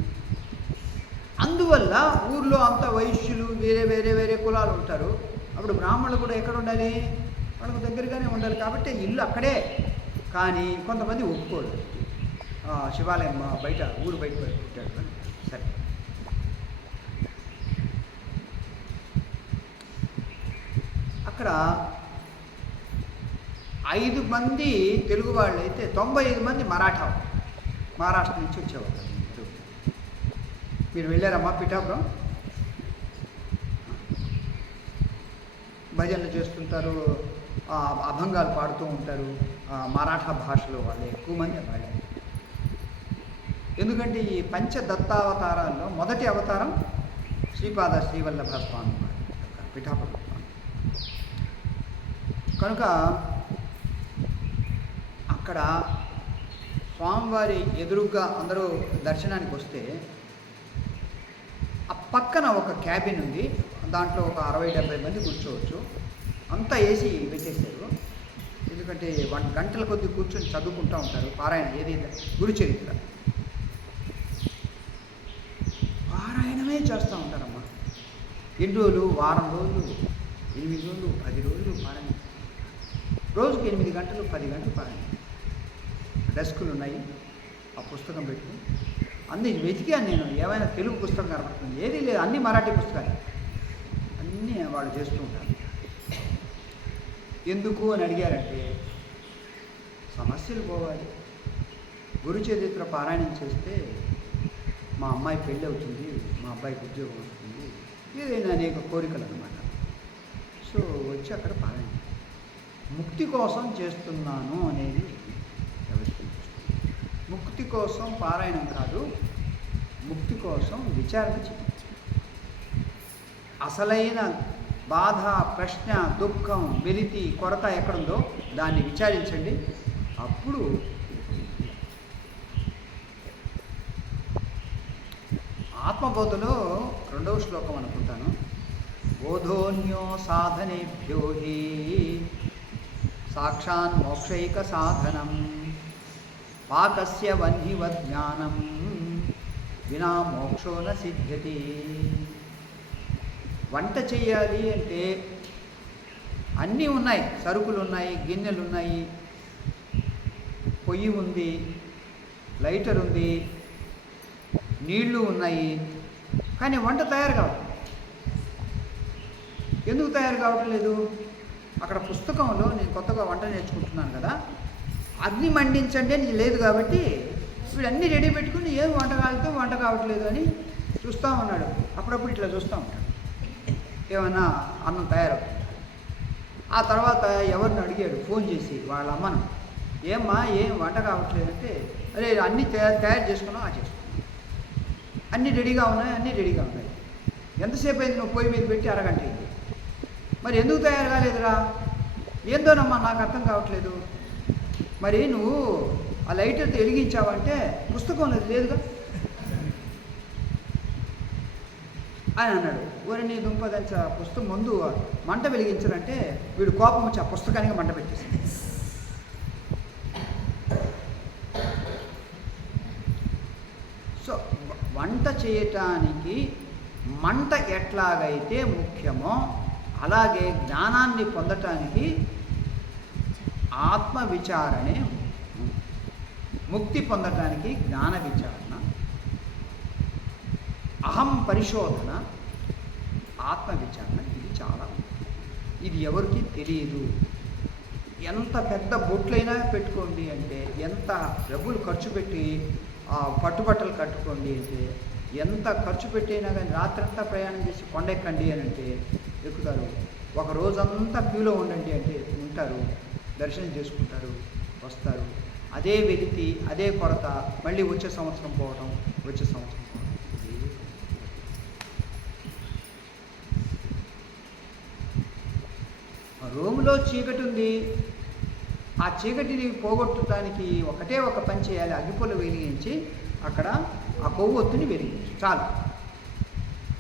అందువల్ల ఊర్లో అంత వైశ్యులు, వేరే వేరే వేరే కులాలు ఉంటారు. అప్పుడు బ్రాహ్మణులు కూడా ఎక్కడ ఉండాలి? వాళ్ళకు దగ్గరగానే ఉండాలి. కాబట్టి ఇల్లు అక్కడే. కానీ కొంతమంది ఒప్పుకోరు, శివాలయం బయట, ఊరు బయట పుట్టాడు అని. సరే, అక్కడ 5 మంది తెలుగు వాళ్ళు అయితే 95 మంది మహారాష్ట్ర నుంచి వచ్చేవాళ్ళు. మీరు వెళ్ళారమ్మా పిఠాపురం? భజనలు చేస్తుంటారు, అభంగాలు పాడుతూ ఉంటారు. మరాఠా భాషలో వాళ్ళు ఎక్కువ మంది వాళ్ళు. ఎందుకంటే ఈ పంచదత్తావతారాల్లో మొదటి అవతారం శ్రీపాద శ్రీవల్లభ స్వామి వారి యొక్క పిఠాపురం స్వామి. కనుక అక్కడ స్వామివారి ఎదురుగా అందరూ దర్శనానికి వస్తే ఆ పక్కన ఒక క్యాబిన్ ఉంది, దాంట్లో ఒక 60-70 మంది కూర్చోవచ్చు. అంతా వేసి పెట్టేశారు. ఎందుకంటే 1 గంటల కొద్ది కూర్చొని చదువుకుంటూ ఉంటారు పారాయణ, ఏది గురు చరిత్ర పారాయణమే చేస్తూ ఉంటారమ్మా. ఎన్ని రోజులు? వారం రోజులు, 8 రోజులు, 10 రోజులు పారాయణ. రోజుకి 8 గంటలు, 10 గంటలు పారాయణ. డెస్కులు ఉన్నాయి, ఆ పుస్తకం పెట్టుకుని అన్నీ వెతికాను నేను, ఏమైనా తెలుగు పుస్తకం కనబడుతుంది. ఏదీ లేదు, అన్నీ మరాఠీ పుస్తకాలు, అన్నీ వాళ్ళు చేస్తూ ఉంటారు. ఎందుకు అని అడిగారంటే, సమస్యలు పోవాలి. గురు చరిత్ర పారాయణం చేస్తే మా అమ్మాయి పెళ్ళి అవుతుంది, మా అబ్బాయికి ఉద్యోగం వస్తుంది, ఏదైనా అనేక కోరికలు అన్నమాట. సో వచ్చి అక్కడ పారాయణ, ముక్తి కోసం చేస్తున్నాను అనేది ఎవరికి? ముక్తి కోసం పారాయణం కాదు, ముక్తి కోసం విచారణ చేయాలి. అసలైన బాధ, ప్రశ్న, దుఃఖం, వెలితి, కొరత ఎక్కడుందో దాన్ని విచారించండి. అప్పుడు ఆత్మబోధలో 2వ శ్లోకం అనుకుంటాను. బోధోన్యో సాధనేభ్యో హి సాక్షాన్ మోక్షైక సాధనం పాకస్య వన్హివద్ జ్ఞానం వినా మోక్షో న సిద్ధ్యతి. వంట చేయాలి అంటే అన్నీ ఉన్నాయి, సరుకులు ఉన్నాయి, గిన్నెలు ఉన్నాయి, పొయ్యి ఉంది, లైటర్ ఉంది, నీళ్లు ఉన్నాయి, కానీ వంట తయారు కావట్లేదు. ఎందుకు తయారు కావట్లేదు? అక్కడ పుస్తకంలో, నేను కొత్తగా వంట నేర్చుకుంటున్నాను కదా, అగ్ని మండించండి అని లేదు కాబట్టి వీడు అన్నీ రెడీ పెట్టుకుని ఏం వంట కావట్లేదు అని చూస్తూ ఉన్నాడు. అప్పుడప్పుడు ఇట్లా చూస్తూ ఉంటాడు, ఏమన్నా అన్నం తయారవుతుంది. ఆ తర్వాత ఎవరిని అడిగాడు ఫోన్ చేసి వాళ్ళ అమ్మను, ఏమ్మా ఏం వంట కావట్లేదంటే, అరే అన్నీ తయారు చేసుకున్నావు, చేసుకున్నావు, అన్నీ రెడీగా ఉన్నాయి. ఎంతసేపు అయింది నువ్వు పొయ్యి మీద పెట్టి? అరగంట అయింది. మరి ఎందుకు తయారు కాలేదురా? ఏందోనమ్మా నాకు అర్థం కావట్లేదు. మరి నువ్వు ఆ లైటర్ వెలిగించావంటే పుస్తకంలో లేదుగా అని అన్నాడు. ఓరి నీ దుంపదంచ, పుస్తకం ముందు మంట వెలిగించాలంటే వీడు కోపం వచ్చి ఆ పుస్తకానికి మంట పెట్టేసింది. సో వంట చేయటానికి మంట ఎట్లాగైతే ముఖ్యమో అలాగే జ్ఞానాన్ని పొందటానికి ఆత్మ విచారణే ముక్తి పొందటానికి జ్ఞాన విచారణ, అహం పరిశోధన, ఆత్మ విచారణ. ఇది చాలా, ఇది ఎవరికి తెలియదు. ఎంత పెద్ద బొట్లైనా పెట్టుకోండి అంటే, ఎంత డబ్బులు ఖర్చు పెట్టి పట్టుబట్టలు కట్టుకోండి అంటే, ఎంత ఖర్చు పెట్టైనా కానీ రాత్రంతా ప్రయాణం చేసి కొండ ఎక్కండి అని అంటే ఎక్కుతారు. ఒక రోజంతా క్యూలో ఉండండి అంటే ఉంటారు, దర్శనం చేసుకుంటారు, వస్తారు. అదే వెలితి, అదే కొరత, మళ్ళీ వచ్చే సంవత్సరం పోవటం, వచ్చే సంవత్సరం పోవటం. రూములో చీకటి ఉంది, ఆ చీకటిని పోగొట్టడానికి ఒకటే ఒక పని చేయాలి, అగ్గిపుల్ల వెలిగించి అక్కడ ఆ కొవ్వొత్తుని వెలిగించు చాలు.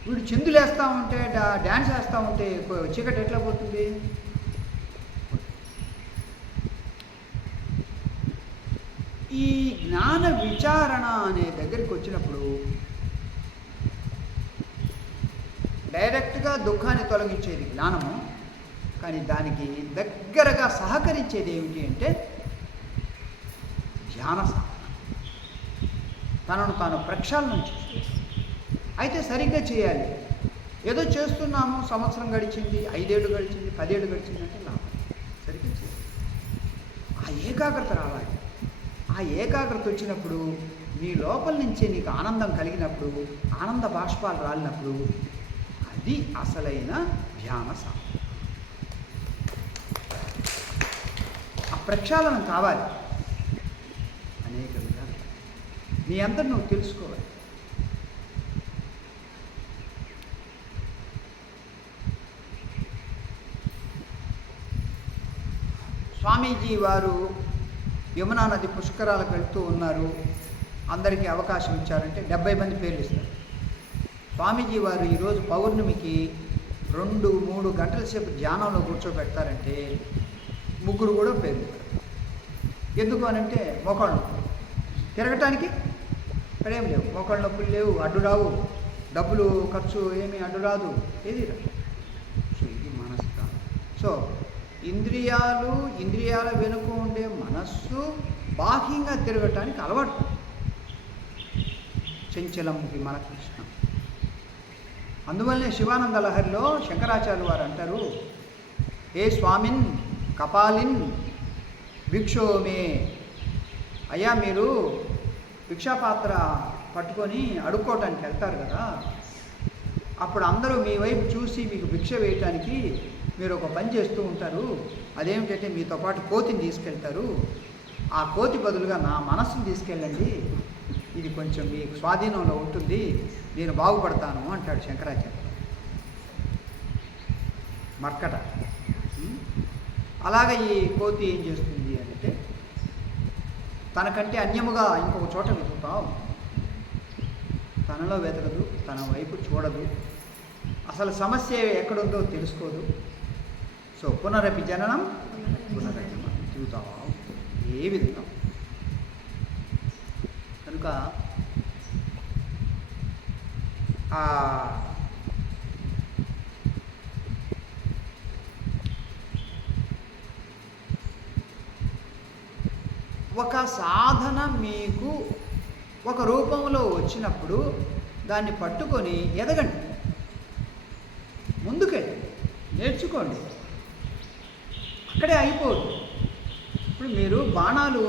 వీడు చిందులేస్తూ ఉంటే, డ్యాన్స్ వేస్తూ ఉంటే చీకటి ఎట్లా పోతుంది? ఈ జ్ఞాన విచారణ అనే దగ్గరికి వచ్చినప్పుడు డైరెక్ట్గా దుఃఖాన్ని తొలగించేది జ్ఞానము, కానీ దానికి దగ్గరగా సహకరించేది ఏమిటి అంటే ధ్యాన సాధన, తనను తాను ప్రక్షాళన చేస్తుంది. అయితే సరిగ్గా చేయాలి. ఏదో చేస్తున్నాము, సంవత్సరం గడిచింది, 5 ఏళ్ళు గడిచింది, 10 ఏళ్ళు గడిచింది అంటే లాభం. సరిగ్గా చేయాలి. ఆ ఏకాగ్రత రావాలి. ఆ ఏకాగ్రత వచ్చినప్పుడు నీ లోపల నుంచే నీకు ఆనందం కలిగినప్పుడు, ఆనంద బాష్పాలు రాలినప్పుడు అది అసలైన ధ్యాన సాధన. ఆ ప్రక్షాళన కావాలి. అనేక విధాలు నీ అంతా నువ్వు తెలుసుకోవాలి. స్వామీజీ వారు యమునా నది పుష్కరాలకు వెళ్తూ ఉన్నారు. అందరికీ అవకాశం ఇచ్చారంటే 70 మంది పేర్లు ఇస్తారు. స్వామీజీ వారు ఈరోజు పౌర్ణమికి 2-3 గంటల సేపు ధ్యానంలో కూర్చోబెడతారంటే 3 కూడా పేర్లు. ఎందుకు అనంటే మోకాళ్ళు తిరగటానికి ఇక్కడేం లేవు, మోకాళ్ళ నొప్పులు లేవు, అడ్డు రావు, డబ్బులు ఖర్చు ఏమీ అడ్డు రాదు, ఏది రాదు. సో ఇది మనసు కాదు. సో ఇంద్రియాల వెనుక ఉండే మనస్సు బాహ్యంగా తిరగటానికి అలవాటు. చంచలంకి మన కృష్ణ. అందువల్లనే శివానంద లహరిలో శంకరాచార్యులు వారు అంటారు, ఏ స్వామిన్ కపాలిన్ భిక్షోమే. అయ్యా మీరు భిక్షాపాత్ర పట్టుకొని అడుక్కోవటానికి వెళ్తారు కదా, అప్పుడు అందరూ మీ వైపు చూసి మీకు భిక్ష వేయటానికి మీరు ఒక పని చేస్తూ ఉంటారు. అదేమిటంటే మీతో పాటు కోతిని తీసుకెళ్తారు. ఆ కోతి బదులుగా నా మనస్సును తీసుకెళ్ళండి, ఇది కొంచెం మీ స్వాధీనంలో ఉంటుంది, నేను బాగుపడతాను అంటాడు శంకరాచార్య. మర్కట. అలాగే ఈ కోతి ఏం చేస్తుంది అంటే తనకంటే అన్యముగా ఇంకొక చోట వెతుకుతాం, తనలో వెతకదు, తన వైపు చూడదు, అసలు సమస్య ఎక్కడుందో తెలుసుకోదు. సో పునరపి జననం పునరపి తిరుగుతాం ఏ విధంగా. కనుక ఒక సాధన మీకు ఒక రూపంలో వచ్చినప్పుడు దాన్ని పట్టుకొని ఎదగండి, ముందుకెళ్ళి నేర్చుకోండి, అక్కడే అయిపోదు. ఇప్పుడు మీరు బాణాలు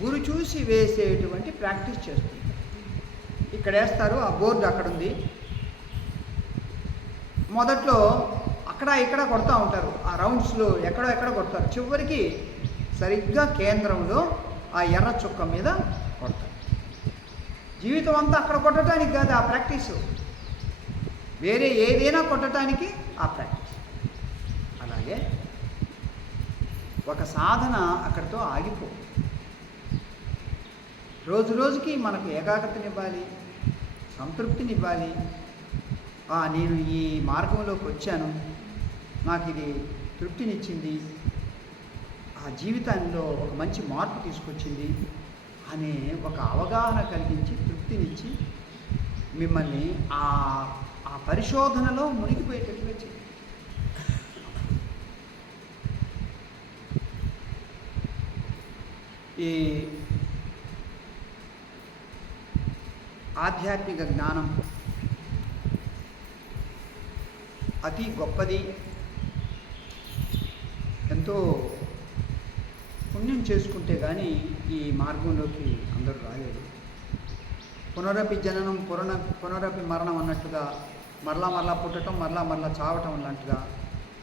గురి చూసి వేసేటువంటి ప్రాక్టీస్ చేస్తుంది. ఇక్కడ వేస్తారు, ఆ బోర్డు అక్కడ ఉంది. మొదట్లో అక్కడ ఇక్కడ కొడతా ఉంటారు, ఆ రౌండ్స్లో ఎక్కడో ఎక్కడ కొడతారు. చివరికి సరిగ్గా కేంద్రంలో ఆ ఎర్ర చుక్క మీద కొడతారు. జీవితం అంతా అక్కడ కొట్టడానికి కాదు ఆ ప్రాక్టీసు, వేరే ఏదైనా కొట్టడానికి ఆ ప్రాక్టీస్. అలాగే ఒక సాధన అక్కడితో ఆగిపో. రోజు రోజుకి మనకు ఏకాగ్రతనివ్వాలి, సంతృప్తినివ్వాలి. నేను ఈ మార్గంలోకి వచ్చాను, నాకు ఇది తృప్తినిచ్చింది, ఆ జీవితంలో ఒక మంచి మార్పు తీసుకొచ్చింది అనే ఒక అవగాహన కలిగించి తృప్తినిచ్చి మిమ్మల్ని ఆ ఆ పరిశోధనలో మునిగిపోయేటట్టుగా చేయండి. ఈ ఆధ్యాత్మిక జ్ఞానం అతి గొప్పది. ఎంతో పుణ్యం చేసుకుంటే కానీ ఈ మార్గంలోకి అందరూ రాలేరు. పునరపి జననం పునరపి మరణం అన్నట్టుగా మరలా మరలా పుట్టడం మరలా చావటం అన్నట్టుగా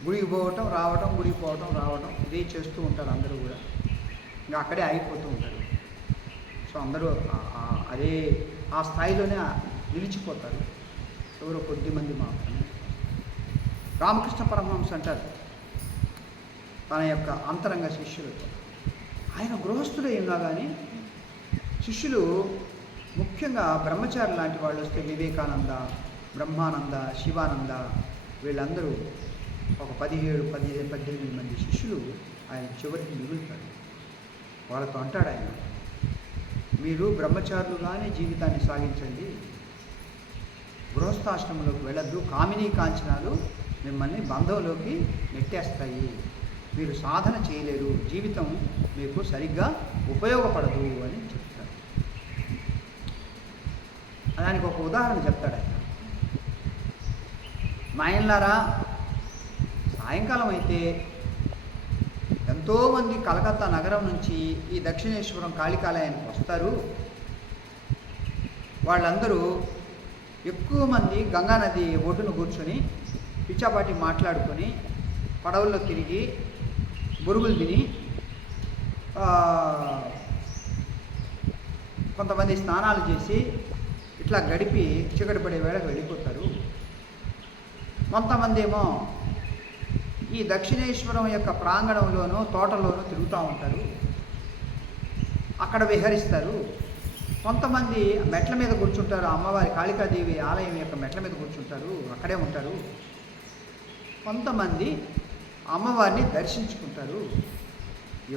గుడికి పోవటం రావటం, గుడికి పోవటం రావటం, ఇదే చేస్తూ ఉంటారు అందరూ కూడా. ఇంకా అక్కడే ఆగిపోతూ ఉంటారు. సో అందరూ అదే ఆ స్థాయిలోనే నిలిచిపోతారు. ఎవరో కొద్దిమంది మాత్రమే. రామకృష్ణ పరమహంస అంటారు తన యొక్క అంతరంగ శిష్యులతో, ఆయన గృహస్థులే ఉన్నా కానీ శిష్యులు ముఖ్యంగా బ్రహ్మచారి లాంటి వాళ్ళు వస్తే వివేకానంద, బ్రహ్మానంద, శివానంద వీళ్ళందరూ ఒక 17-18 మంది శిష్యులు ఆయన చివరికి మిగులుతారు. వాళ్ళతో అంటాడు ఆయన, మీరు బ్రహ్మచారులుగానే జీవితాన్ని సాగించండి, గృహస్థాశ్రమంలోకి వెళ్ళద్దు, కామినీ కాంచనాలు మిమ్మల్ని బంధంలోకి నెట్టేస్తాయి, మీరు సాధన చేయలేరు, జీవితం మీకు సరిగ్గా ఉపయోగపడదు అని చెప్తారు. దానికి ఒక ఉదాహరణ చెప్తాడు ఆయన. నాయనలారా, సాయంకాలం అయితే ఎంతోమంది కలకత్తా నగరం నుంచి ఈ దక్షిణేశ్వరం కాళికాలయానికి వస్తారు. వాళ్ళందరూ ఎక్కువ మంది గంగానది ఒడ్డును కూర్చొని పిచ్చాపాటి మాట్లాడుకొని పడవల్లో తిరిగి బురుగులు తిని కొంతమంది స్నానాలు చేసి ఇట్లా గడిపి చీకటి పడే వేళకు వెళ్ళిపోతారు. కొంతమంది ఏమో ఈ దక్షిణేశ్వరం యొక్క ప్రాంగణంలోనూ తోటలోనూ తిరుగుతూ ఉంటారు, అక్కడ విహరిస్తారు. కొంతమంది మెట్ల మీద కూర్చుంటారు, అమ్మవారి కాళికాదేవి ఆలయం యొక్క మెట్ల మీద కూర్చుంటారు, అక్కడే ఉంటారు. కొంతమంది అమ్మవారిని దర్శించుకుంటారు.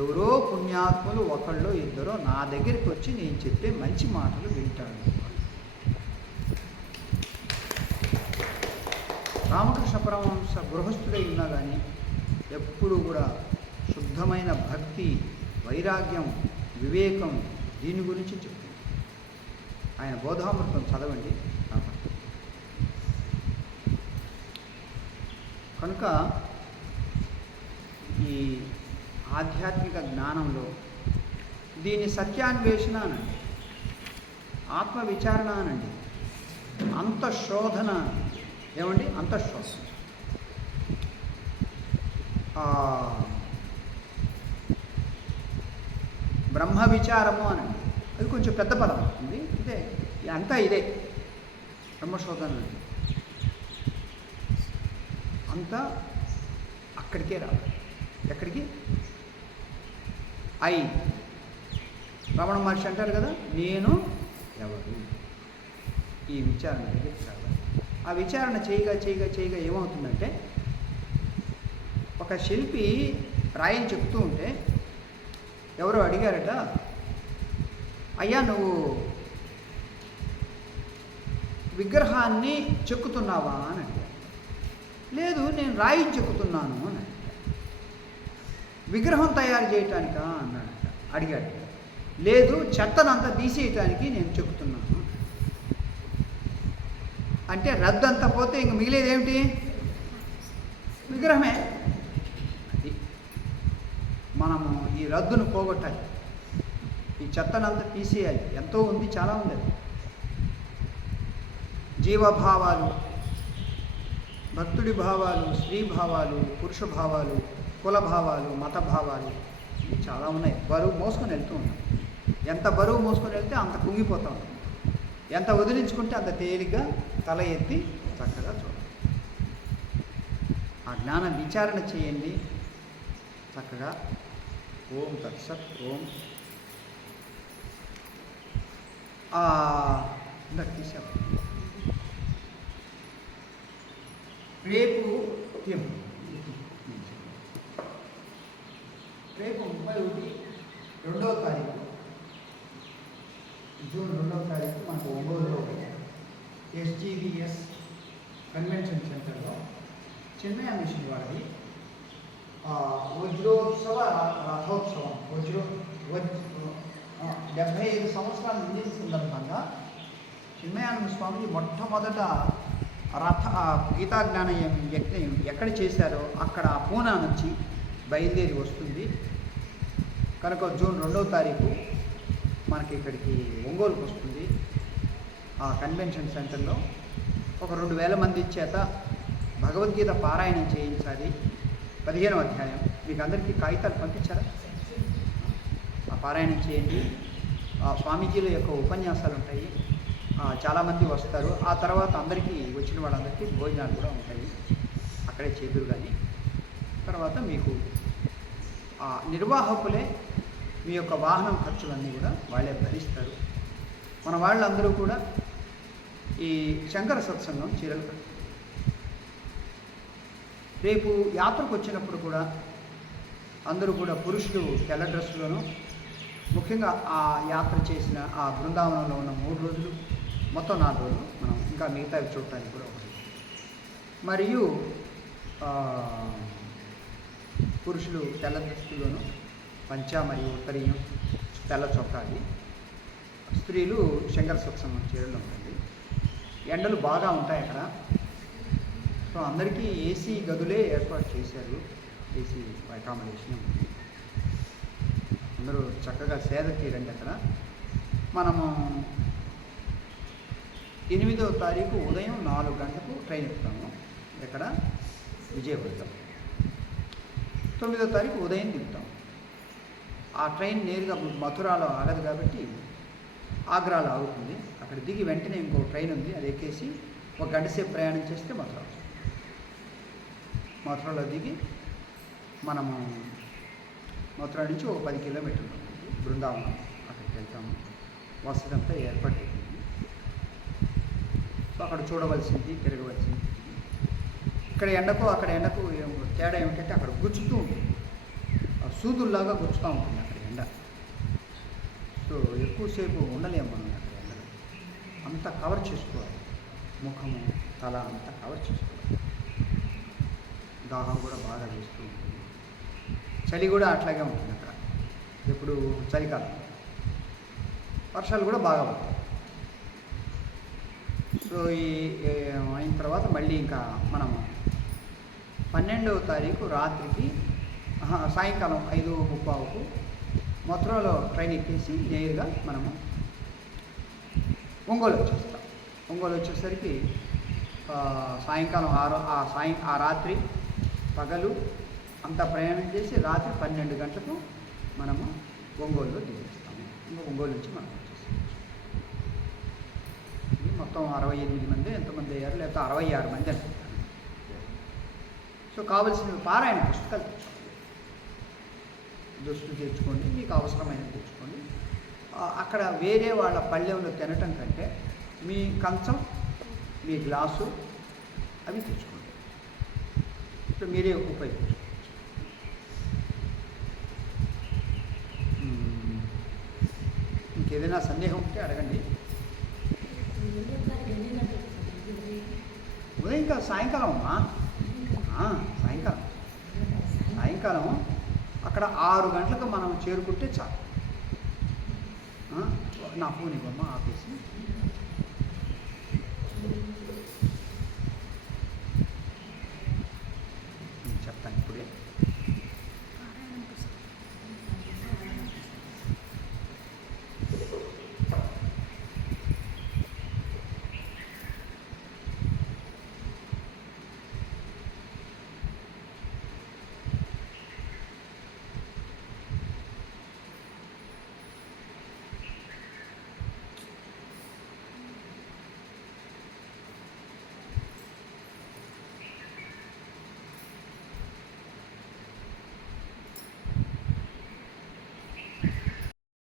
ఎవరో పుణ్యాత్ములు ఒకళ్ళు ఇద్దరో నా దగ్గరికి వచ్చి నేను చెప్పే మంచి మాటలు వింటారు. రామకృష్ణ పరమహంస గృహస్థుడై ఉన్నా కానీ ఎప్పుడూ కూడా శుద్ధమైన భక్తి, వైరాగ్యం, వివేకం దీని గురించి చెప్తుంది. ఆయన బోధామృతం చదవండి కాబట్టి. కనుక ఈ ఆధ్యాత్మిక జ్ఞానంలో దీన్ని సత్యాన్వేషణ అనండి, ఆత్మవిచారణ అనండి, అంతఃశోధన ఏమండి, అంతఃశోధన, బ్రహ్మ విచారము అనండి. అది కొంచెం పెద్ద పదం అవుతుంది. ఇదే అంతా ఇదే బ్రహ్మశోధన అంటే. అంతా అక్కడికే రావాలి. ఎక్కడికి? రమణ మహర్షి అంటారు కదా, నేను ఎవరు, ఈ విచారణ దగ్గరికి రావాలి. ఆ విచారణ చేయగా ఏమవుతుందంటే, ఒక శిల్పి రాయని చెప్తూ ఉంటే ఎవరో అడిగారట, అయ్యా నువ్వు విగ్రహాన్ని చెక్కుతున్నావా అని అడిగారు. లేదు, నేను రాయిని చెక్కుతున్నాను అని అడిగారు. విగ్రహం తయారు చేయటానికా అన్నాడు. అడిగాడు. లేదు, చెత్తనంతా తీసేయటానికి నేను చెక్కుతున్నాను. అంటే రద్దంతా పోతే ఇంక మిగిలేది ఏమిటి? విగ్రహమే. అది మనము ఈ రద్దును పోగొట్టాలి, ఈ చెత్తనంతా తీసేయాలి. ఎంతో ఉంది, చాలా ఉంది. అది జీవభావాలు, భక్తుడి భావాలు, స్త్రీ భావాలు, పురుష భావాలు, కుల భావాలు, మత భావాలు, ఇవి చాలా ఉన్నాయి. బరువు మోసుకొని వెళ్తూ ఉంటాం. ఎంత బరువు మోసుకొని వెళ్తే అంత కుంగిపోతూ ఉంటాం. ఎంత వదిలించుకుంటే అంత తేలిగ్గా తల ఎత్తి చక్కగా చూడాలి. ఆ జ్ఞాన విచారణ చేయండి చక్కగా. ఓం తత్సత్. ఓం ఇందాక తీసాం. రేపు 31/2వ తారీఖు జూన్ 2వ తారీఖు మనకు ఒంగోలులో ఎస్జీవిఎస్ కన్వెన్షన్ సెంటర్లో చిన్మయ మిషన్ వారిది వజ్రోత్సవ రథోత్సవం 75 సంవత్సరాలు నిండిన సందర్భంగా చిన్మయానంద స్వామి మొట్టమొదట గీతా జ్ఞాన యజ్ఞం ఎక్కడ చేశారో అక్కడ పూనా నుంచి బయలుదేరి వస్తుంది కనుక జూన్ 2వ తారీఖు మనకి ఇక్కడికి ఒంగోలుకు వస్తుంది. ఆ కన్వెన్షన్ సెంటర్లో ఒక 2000 మంది చేత భగవద్గీత పారాయణం చేయించాలి. 15వ అధ్యాయం మీకు అందరికీ కాగితాలు పంపించారా? ఆ పారాయణం చేయండి. స్వామీజీల యొక్క ఉపన్యాసాలు ఉంటాయి, చాలామంది వస్తారు. ఆ తర్వాత అందరికీ వచ్చిన వాళ్ళందరికీ భోజనాలు కూడా ఉంటాయి, అక్కడే చేదురు. కానీ తర్వాత మీకు నిర్వాహకులే మీ యొక్క వాహనం ఖర్చులన్నీ కూడా వాళ్ళే భరిస్తారు. మన వాళ్ళందరూ కూడా ఈ శంకర సత్సంగం చీరలు కట్టారు. రేపు యాత్రకు వచ్చినప్పుడు కూడా అందరూ కూడా పురుషులు తెల్ల డ్రెస్సులను, ముఖ్యంగా ఆ యాత్ర చేసిన ఆ బృందావనంలో ఉన్న 3 రోజులు, మొత్తం 4 రోజులు మనం ఇంకా మిగతావి చూడటానికి కూడా ఒకటి. మరియు పురుషులు తెల్ల దుస్తులను, పంచ మరియు ఉత్తరీయం, తెల్ల చొక్కాది. స్త్రీలు శంకర సత్సంగం చీరలు ఉంటుంది. ఎండలు బాగా ఉంటాయి అక్కడ. సో అందరికీ ఏసీ గదులే ఏర్పాటు చేశారు, ఏసీ అకామిడేషన్ ఉంది. అందరూ చక్కగా సేద తీరండి. అక్కడ మనము 8వ తారీఖు ఉదయం 4 గంటలకు ట్రైన్ ఎక్కుతాము. ఇక్కడ విజయవాడలో 9వ తారీఖు ఉదయం దిగుతాం. ఆ ట్రైన్ నేరుగా మథురాలో ఆగదు కాబట్టి ఆగ్రాలో ఆగుతుంది. అక్కడ దిగి వెంటనే ఇంకో ట్రైన్ ఉంది, అది ఎక్కేసి 1 గంట సేపు ప్రయాణం చేస్తే మథురా. మథురాలో దిగి మనము మథురా నుంచి ఒక 10 కిలోమీటర్లు ఉంటుంది బృందావనం, అక్కడికి వెళ్తాము. వసతి అంతా ఏర్పాటు అవుతుంది. సో అక్కడ చూడవలసింది, తిరగవలసింది. ఇక్కడ ఎండకు అక్కడ ఎండకు తేడా ఏమిటంటే అక్కడ గుచ్చుతూ ఉంటుంది, సూదుల్లాగా గుచ్చుతూ ఉంటుంది అక్కడ ఎండ. సో ఎక్కువసేపు ఉండలేము మనం అక్కడ ఎండలో. అంతా కవర్ చేసుకోవాలి, ముఖము తల అంతా కవర్ చేసుకోవాలి. దాహం కూడా బాగా వేస్తూ ఉంటుంది. చలి కూడా అట్లాగే ఉంటుంది అక్కడ. ఇప్పుడు చలికాలం, వర్షాలు కూడా బాగా పడతాయి. సో ఈ అయిన తర్వాత మళ్ళీ ఇంకా మనము 12వ తారీఖు రాత్రికి సాయంకాలం 5:30కు మథురాలో ట్రైన్ ఎక్కేసి నేరుగా మనము ఒంగోలు వచ్చేస్తాం. ఒంగోలు వచ్చేసరికి సాయంకాలం ఆ రాత్రి పగలు అంతా ప్రయాణం చేసి రాత్రి 12 గంటలకు మనము ఒంగోలులో దిగేస్తాము. ఇంకా ఒంగోలు నుంచి మనం వచ్చేస్తాం. ఇది మొత్తం 68 మంది ఎంతమంది అయ్యారు, లేకపోతే 66 మంది అనుకుంటాను. సో కావలసిన పారాయణ పుస్తకాలు తెచ్చుకోండి, దుస్తులు తెచ్చుకోండి, మీకు అవసరమైనది తెచ్చుకోండి. అక్కడ వేరే వాళ్ళ పళ్ళెంలో తినటం కంటే మీ కంచం, మీ గ్లాసు అవి తెచ్చుకోండి. ఇప్పుడు మీరే ఉపయోగించుకోవచ్చు. ఇంకేదైనా సందేహం ఉంటే అడగండి. ఉదయం ఇంకా సాయంకాలం అమ్మా, సాయంకాలం అక్కడ 6 గంటలకు మనం చేరుకుంటే చాలు. నా ఫోన్ ఇవ్వమ్మా ఆపేసి.